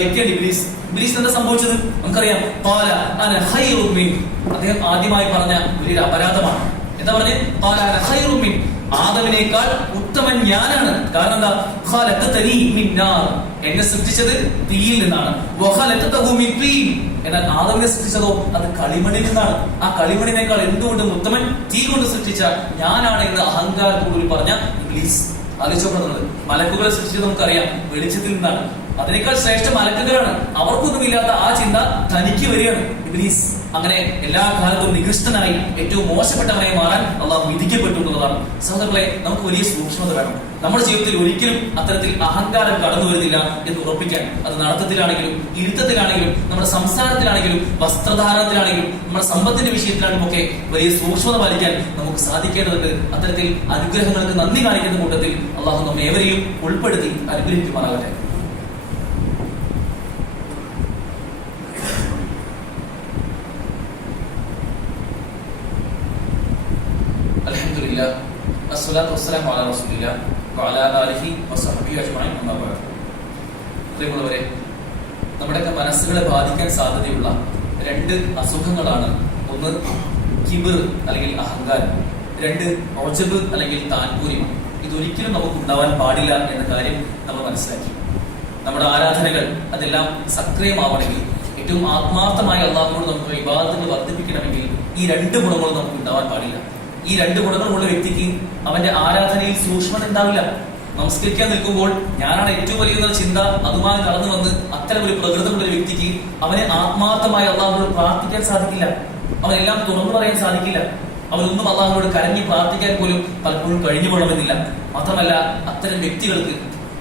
വ്യക്തിയാണ് ഇബ്ലീസ്. ഇബ്ലീസ് എന്താ സംഭവിച്ചത് നമുക്കറിയാം. ഖാല അന ഖൈറുൻ മിൻ, അദ്ദേഹം ആദ്യമായി പറഞ്ഞ വലിയൊരു അപരാധമാണ്. എന്താ പറഞ്ഞത്? ഖാല അന ഖൈറുൻ മിൻ, ആദമിനേക്കാൾ ഉത്തമൻ ഞാനാണ്. കാരണം എന്താ? ഖലഖതനി മിൻ നാർ, എന്നെ സൃഷ്ടിച്ചത് തീയിൽ നിന്നാണ്. വഖലഖതഹു മിൻ തീൻ, എന്നാൽ ആദമിനെ സൃഷ്ടിച്ചതോ അത് കളിമണ്ണിൽ നിന്നാണ്. ആ കളിമണ്ണിനേക്കാൾ എന്തുകൊണ്ടും ഉത്തമൻ തീ കൊണ്ട് സൃഷ്ടിച്ച ഞാനാണ് എന്ന് അഹങ്കാരത്തോടുകൂടി പറഞ്ഞ ഇബ്ലീസ്. ആലോചിച്ചപ്പെടുന്നത് മലക്കുകളെ സൃഷ്ടിച്ചത് നമുക്കറിയാം വെളിച്ചത്തിൽ നിന്നാണ്. അതിനേക്കാൾ ശ്രേഷ്ഠ മലക്കുകളാണ്. അവർക്കൊന്നുമില്ലാത്ത ആ ചിന്ത തനിക്ക് വരികയാണ് ഇബ്ലീസ്. അങ്ങനെ എല്ലാ കാലത്തും നികൃഷ്ടനായി ഏറ്റവും മോശപ്പെട്ടവനായി മാറാൻ അള്ളാഹു വിധിക്കപ്പെട്ടു എന്നുള്ളതാണ്. സഹോദരങ്ങളെ, നമുക്ക് വലിയ സൂക്ഷ്മത വേണം. നമ്മുടെ ജീവിതത്തിൽ ഒരിക്കലും അത്തരത്തിൽ അഹങ്കാരം കടന്നു വരുന്നില്ല എന്ന് ഉറപ്പിക്കാൻ. അത് നടത്തത്തിലാണെങ്കിലും ഇരുത്തത്തിലാണെങ്കിലും നമ്മുടെ സംസാരത്തിലാണെങ്കിലും വസ്ത്രധാരണത്തിലാണെങ്കിലും നമ്മുടെ സമ്പത്തിന്റെ വിഷയത്തിലാണെങ്കിലും ഒക്കെ വലിയ സൂക്ഷ്മത പാലിക്കാൻ നമുക്ക് സാധിക്കേണ്ടതുണ്ട്. അത്തരത്തിൽ അനുഗ്രഹങ്ങൾക്ക് നന്ദി കാണിക്കുന്ന കൂട്ടത്തിൽ അള്ളാഹു നമ്മെ ഏവരെയും ഉൾപ്പെടുത്തി അനുഗ്രഹിക്കുമാറാകട്ടെ. അസ്സലാത്തു വസ്സലാമു അലാ റസൂലില്ലാഹി വഅലാ ആലിഹി വസഹ്ബിഹി അജ്മഈൻ. അമ്മാ ബഅദ്. പ്രിയമുള്ളവരെ, നമ്മുടെയൊക്കെ മനസ്സുകളെ ബാധിക്കാൻ സാധ്യതയുള്ള രണ്ട് അസുഖങ്ങളാണ്. ഒന്ന് കിബിർ അല്ലെങ്കിൽ അഹങ്കാരം, രണ്ട് ഉജ്ബ് അല്ലെങ്കിൽ താൻപൂരിമ. ഇതൊരിക്കലും നമുക്ക് ഉണ്ടാവാൻ പാടില്ല എന്ന കാര്യം നമ്മൾ മനസ്സിലാക്കി. നമ്മുടെ ആരാധനകൾ അതെല്ലാം സക്രിയമാവണമെങ്കിൽ, ഏറ്റവും ആത്മാർത്ഥമായി അള്ളാഹുവോട് നമുക്ക് ഇബാദത്തുകൾ വർദ്ധിപ്പിക്കണമെങ്കിൽ ഈ രണ്ട് ഗുണങ്ങളും നമുക്ക് ഉണ്ടാവാൻ പാടില്ല. ഈ രണ്ട് ഗുണങ്ങളുള്ള വ്യക്തിക്ക് അവന്റെ ആരാധനയിൽ സൂക്ഷ്മത ഉണ്ടാവില്ല. നമസ്കരിക്കാൻ നിൽക്കുമ്പോൾ ഞാനാണ് ഏറ്റവും വലിയ ചിന്ത അതുമായി കടന്നു വന്ന് അത്തരം ഒരു പ്രകൃതമുള്ള ഒരു വ്യക്തിക്ക് അവനെ ആത്മാർത്ഥമായി അള്ളാഹുവോട് പ്രാർത്ഥിക്കാൻ സാധിക്കില്ല. അവനെല്ലാം തുറന്നു പറയാൻ സാധിക്കില്ല. അവനൊന്നും അള്ളാഹുവോട് കരഞ്ഞ് പ്രാർത്ഥിക്കാൻ പോലും പലപ്പോഴും കഴിഞ്ഞു പോകണമെന്നില്ല. മാത്രമല്ല, അത്തരം വ്യക്തികൾക്ക്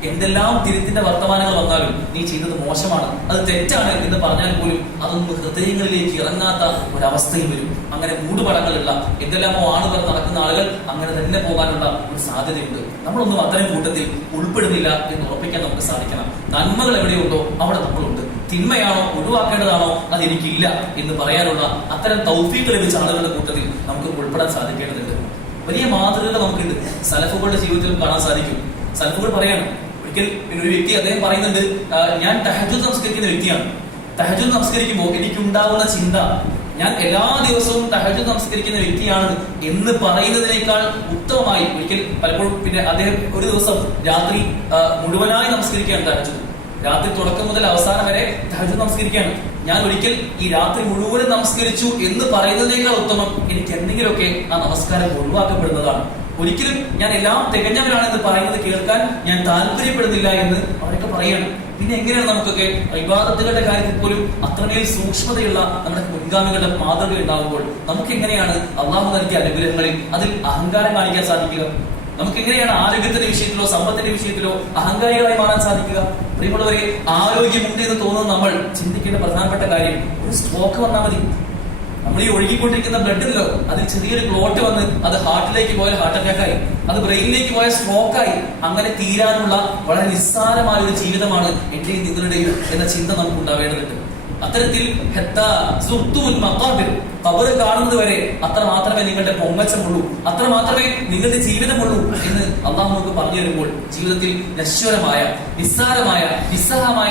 എന്തെല്ലാം തിരുത്തിന്റെ വർത്തമാനങ്ങൾ വന്നാലും നീ ചെയ്തത് മോശമാണ്, അത് തെറ്റാണ് എന്ന് പറഞ്ഞാൽ പോലും അതൊന്നും ഹൃദയങ്ങളിലേക്ക് ഇറങ്ങാത്ത ഒരവസ്ഥയിൽ വരും. അങ്ങനെ മൂടുപടങ്ങളുള്ള എന്തെല്ലാമോ ആണ് പറഞ്ഞ് നടക്കുന്ന ആളുകൾ അങ്ങനെ തന്നെ പോകാനുള്ള ഒരു സാധ്യതയുണ്ട്. നമ്മളൊന്നും അത്തരം കൂട്ടത്തിൽ ഉൾപ്പെടുന്നില്ല എന്ന് ഉറപ്പിക്കാൻ നമുക്ക് സാധിക്കണം. നന്മകൾ എവിടെയുണ്ടോ അവിടെ നമ്മളുണ്ട്. തിന്മയാണോ ഒഴിവാക്കേണ്ടതാണോ അത് എനിക്കില്ല എന്ന് പറയാനുള്ള അത്തരം തൗഫീഖ് ലഭിച്ച ആളുകളുടെ കൂട്ടത്തിൽ നമുക്ക് ഉൾപ്പെടാൻ സാധിക്കേണ്ടതുണ്ട്. വലിയ മാതൃകകൾ നമുക്കുണ്ട്. സലഫുകളുടെ ജീവിതത്തിലും കാണാൻ സാധിക്കും. സലഫുകൾ പറയാണ്, ഒരിക്കൽ ഒരു വ്യക്തി അദ്ദേഹം പറയുന്നുണ്ട്, ഞാൻ തഹജ്ജുദ് നമസ്കരിക്കുന്ന വ്യക്തിയാണ്. തഹജ്ജുദ് നമസ്കരിക്കുമ്പോൾ എനിക്കുണ്ടാവുന്ന ചിന്ത, ഞാൻ എല്ലാ ദിവസവും തഹജ്ജുദ് നമസ്കരിക്കുന്ന വ്യക്തിയാണ് എന്ന് പറയുന്നതിനേക്കാൾ ഉത്തമമായി ഒരിക്കൽ പലപ്പോഴും പിന്നെ അദ്ദേഹം ഒരു ദിവസം രാത്രി മുഴുവനായി നമസ്കരിക്കുകയാണ്. തഹജ്ജുദ് രാത്രി തുടക്കം മുതൽ അവസാനം വരെ തഹജ്ജുദ് നമസ്കരിക്കുകയാണ്. ഞാൻ ഒരിക്കൽ ഈ രാത്രി മുഴുവനും നമസ്കരിച്ചു എന്ന് പറയുന്നതിനേക്കാൾ ഉത്തമം എനിക്ക് എന്തെങ്കിലുമൊക്കെ ആ നമസ്കാരം ഒഴിവാക്കപ്പെടുന്നതാണ്. ഒരിക്കലും ഞാൻ എല്ലാം തികഞ്ഞവരാണെന്ന് പറയുന്നത് കേൾക്കാൻ ഞാൻ താല്പര്യപ്പെടുന്നില്ല എന്ന് അവരൊക്കെ പറയാണ്. പിന്നെ എങ്ങനെയാണ് നമുക്കൊക്കെ ഇബാദത്തുകളുടെ കാര്യത്തിൽ പോലും അത്രമേൽ സൂക്ഷ്മതയുള്ള നമ്മുടെ മുൻഗാമികളുടെ മാതൃക ഉണ്ടാകുമ്പോൾ നമുക്ക് എങ്ങനെയാണ് അള്ളാഹു നൽകിയ അനുഗ്രഹങ്ങളിൽ അതിൽ അഹങ്കാരം കാണിക്കാൻ സാധിക്കുക? നമുക്ക് എങ്ങനെയാണ് ആരോഗ്യത്തിന്റെ വിഷയത്തിലോ സമ്പത്തിന്റെ വിഷയത്തിലോ അഹങ്കാരികളായി മാറാൻ സാധിക്കുക? പ്രിയമുള്ളവരെ, ആരോഗ്യമുണ്ട് എന്ന് തോന്നുന്ന നമ്മൾ ചിന്തിക്കേണ്ട പ്രധാനപ്പെട്ട കാര്യം, ഒരു സ്ട്രോക്ക് വന്നാൽ മതി. നമ്മൾ ഈ ഒഴുകിക്കൊണ്ടിരിക്കുന്ന ബ്ലഡിലോ അതിൽ ചെറിയൊരു ക്ലോട്ട് വന്ന് അത് ഹാർട്ടിലേക്ക് പോയാൽ ഹാർട്ട് അറ്റാക്ക് ആയി, അത് ബ്രെയിനിലേക്ക് പോയ സ്ട്രോക്കായി. അങ്ങനെ തീരാനുള്ള വളരെ നിസ്സാരമായ ഒരു ജീവിതമാണ് എന്റെയും നിങ്ങളുടെയും എന്ന ചിന്ത നമുക്ക് ഉണ്ടാവേണ്ടതുണ്ട്. അത്തരത്തിൽ ഖബർ കാണുന്നത് വരെ അത്ര മാത്രമേ നിങ്ങളുടെ പൊങ്ങച്ചമുള്ളൂ, അത്ര മാത്രമേ നിങ്ങളുടെ ജീവിതമുള്ളൂ എന്ന് അള്ളാഹു നമുക്ക് പറഞ്ഞു തരുമ്പോൾ ജീവിതത്തിൽ നശ്വരമായ നിസ്സഹായമായ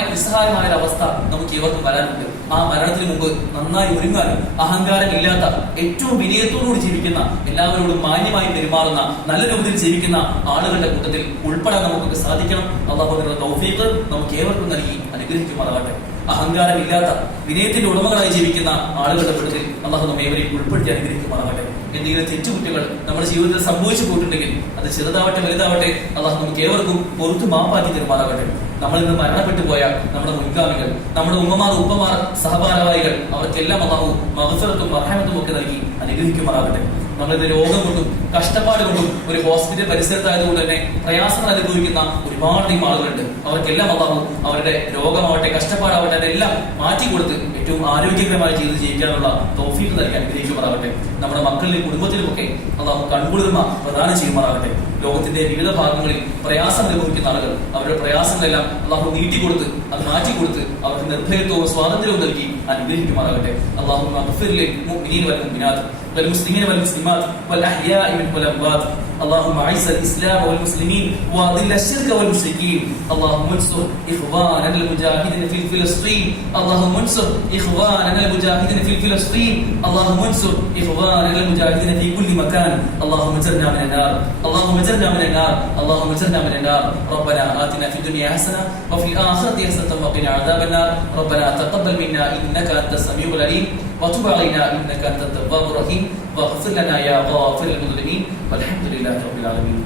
ഒരു അവസ്ഥ നമുക്ക് ഇവർക്കും വരാനുണ്ട്. ആ മരണത്തിന് മുമ്പ് നന്നായി ഒരുങ്ങാനും അഹങ്കാരമില്ലാത്ത ഏറ്റവും വിനയത്തോടുകൂടി ജീവിക്കുന്ന, എല്ലാവരോടും മാന്യമായി പെരുമാറുന്ന, നല്ല രൂപത്തിൽ ജീവിക്കുന്ന ആളുകളുടെ കൂട്ടത്തിൽ ഉൾപ്പെടാൻ നമുക്കൊക്കെ സാധിക്കണം. അള്ളാഹുവിനുള്ള തൗഫീഖ് നമുക്ക് ഏവർക്കും നൽകി അനുഗ്രഹിക്കുമാറാകട്ടെ. അഹങ്കാരമില്ലാത്ത വിനയത്തിന്റെ ഉടമകളായി ജീവിക്കുന്ന ആളുകളുടെ കൂട്ടത്തിൽ അള്ളാഹു നമ്മെ ഏവരെയും ഉൾപ്പെടുത്തി അനുഗ്രഹിക്കുമാറാകട്ടെ. എന്തെങ്കിലും തെറ്റുകുറ്റങ്ങൾ നമ്മുടെ ജീവിതത്തിൽ സംഭവിച്ചു പോയിട്ടുണ്ടെങ്കിൽ അത് ചെറുതാവട്ടെ വലുതാവട്ടെ അള്ളാഹു നമുക്ക് ഏവർക്കും പുറത്തു മാപ്പാക്കി തരുമാറാകട്ടെ. നമ്മൾ ഇന്ന് മരണപ്പെട്ടു പോയ നമ്മുടെ മുൻഗാമികൾ, നമ്മുടെ ഉമ്മമാർ ഉപ്പമാർ സഹഭാരവാഹികൾ, അവർക്കെല്ലാം അള്ളാഹു മഗ്ഫിറത്തും റഹ്മത്തും ഒക്കെ നൽകി അനുഗ്രഹിക്കുമാറാകട്ടെ. നമ്മളിത് രോഗം കൊണ്ടും കഷ്ടപ്പാട് കൊണ്ടും ഒരു ഹോസ്പിറ്റൽ പരിസരത്തായതുകൊണ്ട് തന്നെ പ്രയാസങ്ങൾ അനുഭവിക്കുന്ന ഒരുപാട് ആളുകളുണ്ട്. അവർക്കെല്ലാം അള്ളാഹു അവരുടെ രോഗമാവട്ടെ കഷ്ടപ്പാടാവട്ടെ അതെല്ലാം മാറ്റിക്കൊടുത്ത് ഏറ്റവും ആരോഗ്യകരമായ ജീവിതം ജീവിക്കാനുള്ള തൗഫീഖ് നൽകി അനുഗ്രഹിക്കുമാറാകട്ടെ. നമ്മുടെ മക്കളിലും കുടുംബത്തിലുമൊക്കെ അള്ളാഹു കൺകുളിർമ പ്രദാനം ചെയ്യുമാറാകട്ടെ. ലോകത്തിന്റെ വിവിധ ഭാഗങ്ങളിൽ പ്രയാസം അനുഭവിക്കുന്ന ആളുകൾ, അവരുടെ പ്രയാസങ്ങളെല്ലാം അള്ളാഹു നീട്ടിക്കൊടുത്ത് അത് മാറ്റിക്കൊടുത്ത് അവർക്ക് നിർഭയത്വവും സ്വാതന്ത്ര്യവും നൽകി അനുഗ്രഹിക്കുമാറാകട്ടെ. അള്ളാഹു والمسلمين والمسلمات والأحياء منهم والأموات اللهم أعز الإسلام والمسلمين وأذل الشرك والمشركين اللهم انصر إخواننا المجاهدين في فلسطين اللهم انصر إخواننا المجاهدين في فلسطين اللهم انصر إخواننا المجاهدين في كل مكان اللهم اجرنا من النار اللهم اجرنا من النار اللهم اجرنا من النار ربنا آتنا في الدنيا حسنة وفي الآخرة حسنة وقنا عذاب النار ربنا تقبل منا إنك أنت السميع العليم وتب علينا إنك أنت التواب الرحيم واغفر لنا يا غافر المذنبين والحمد لله رب العالمين.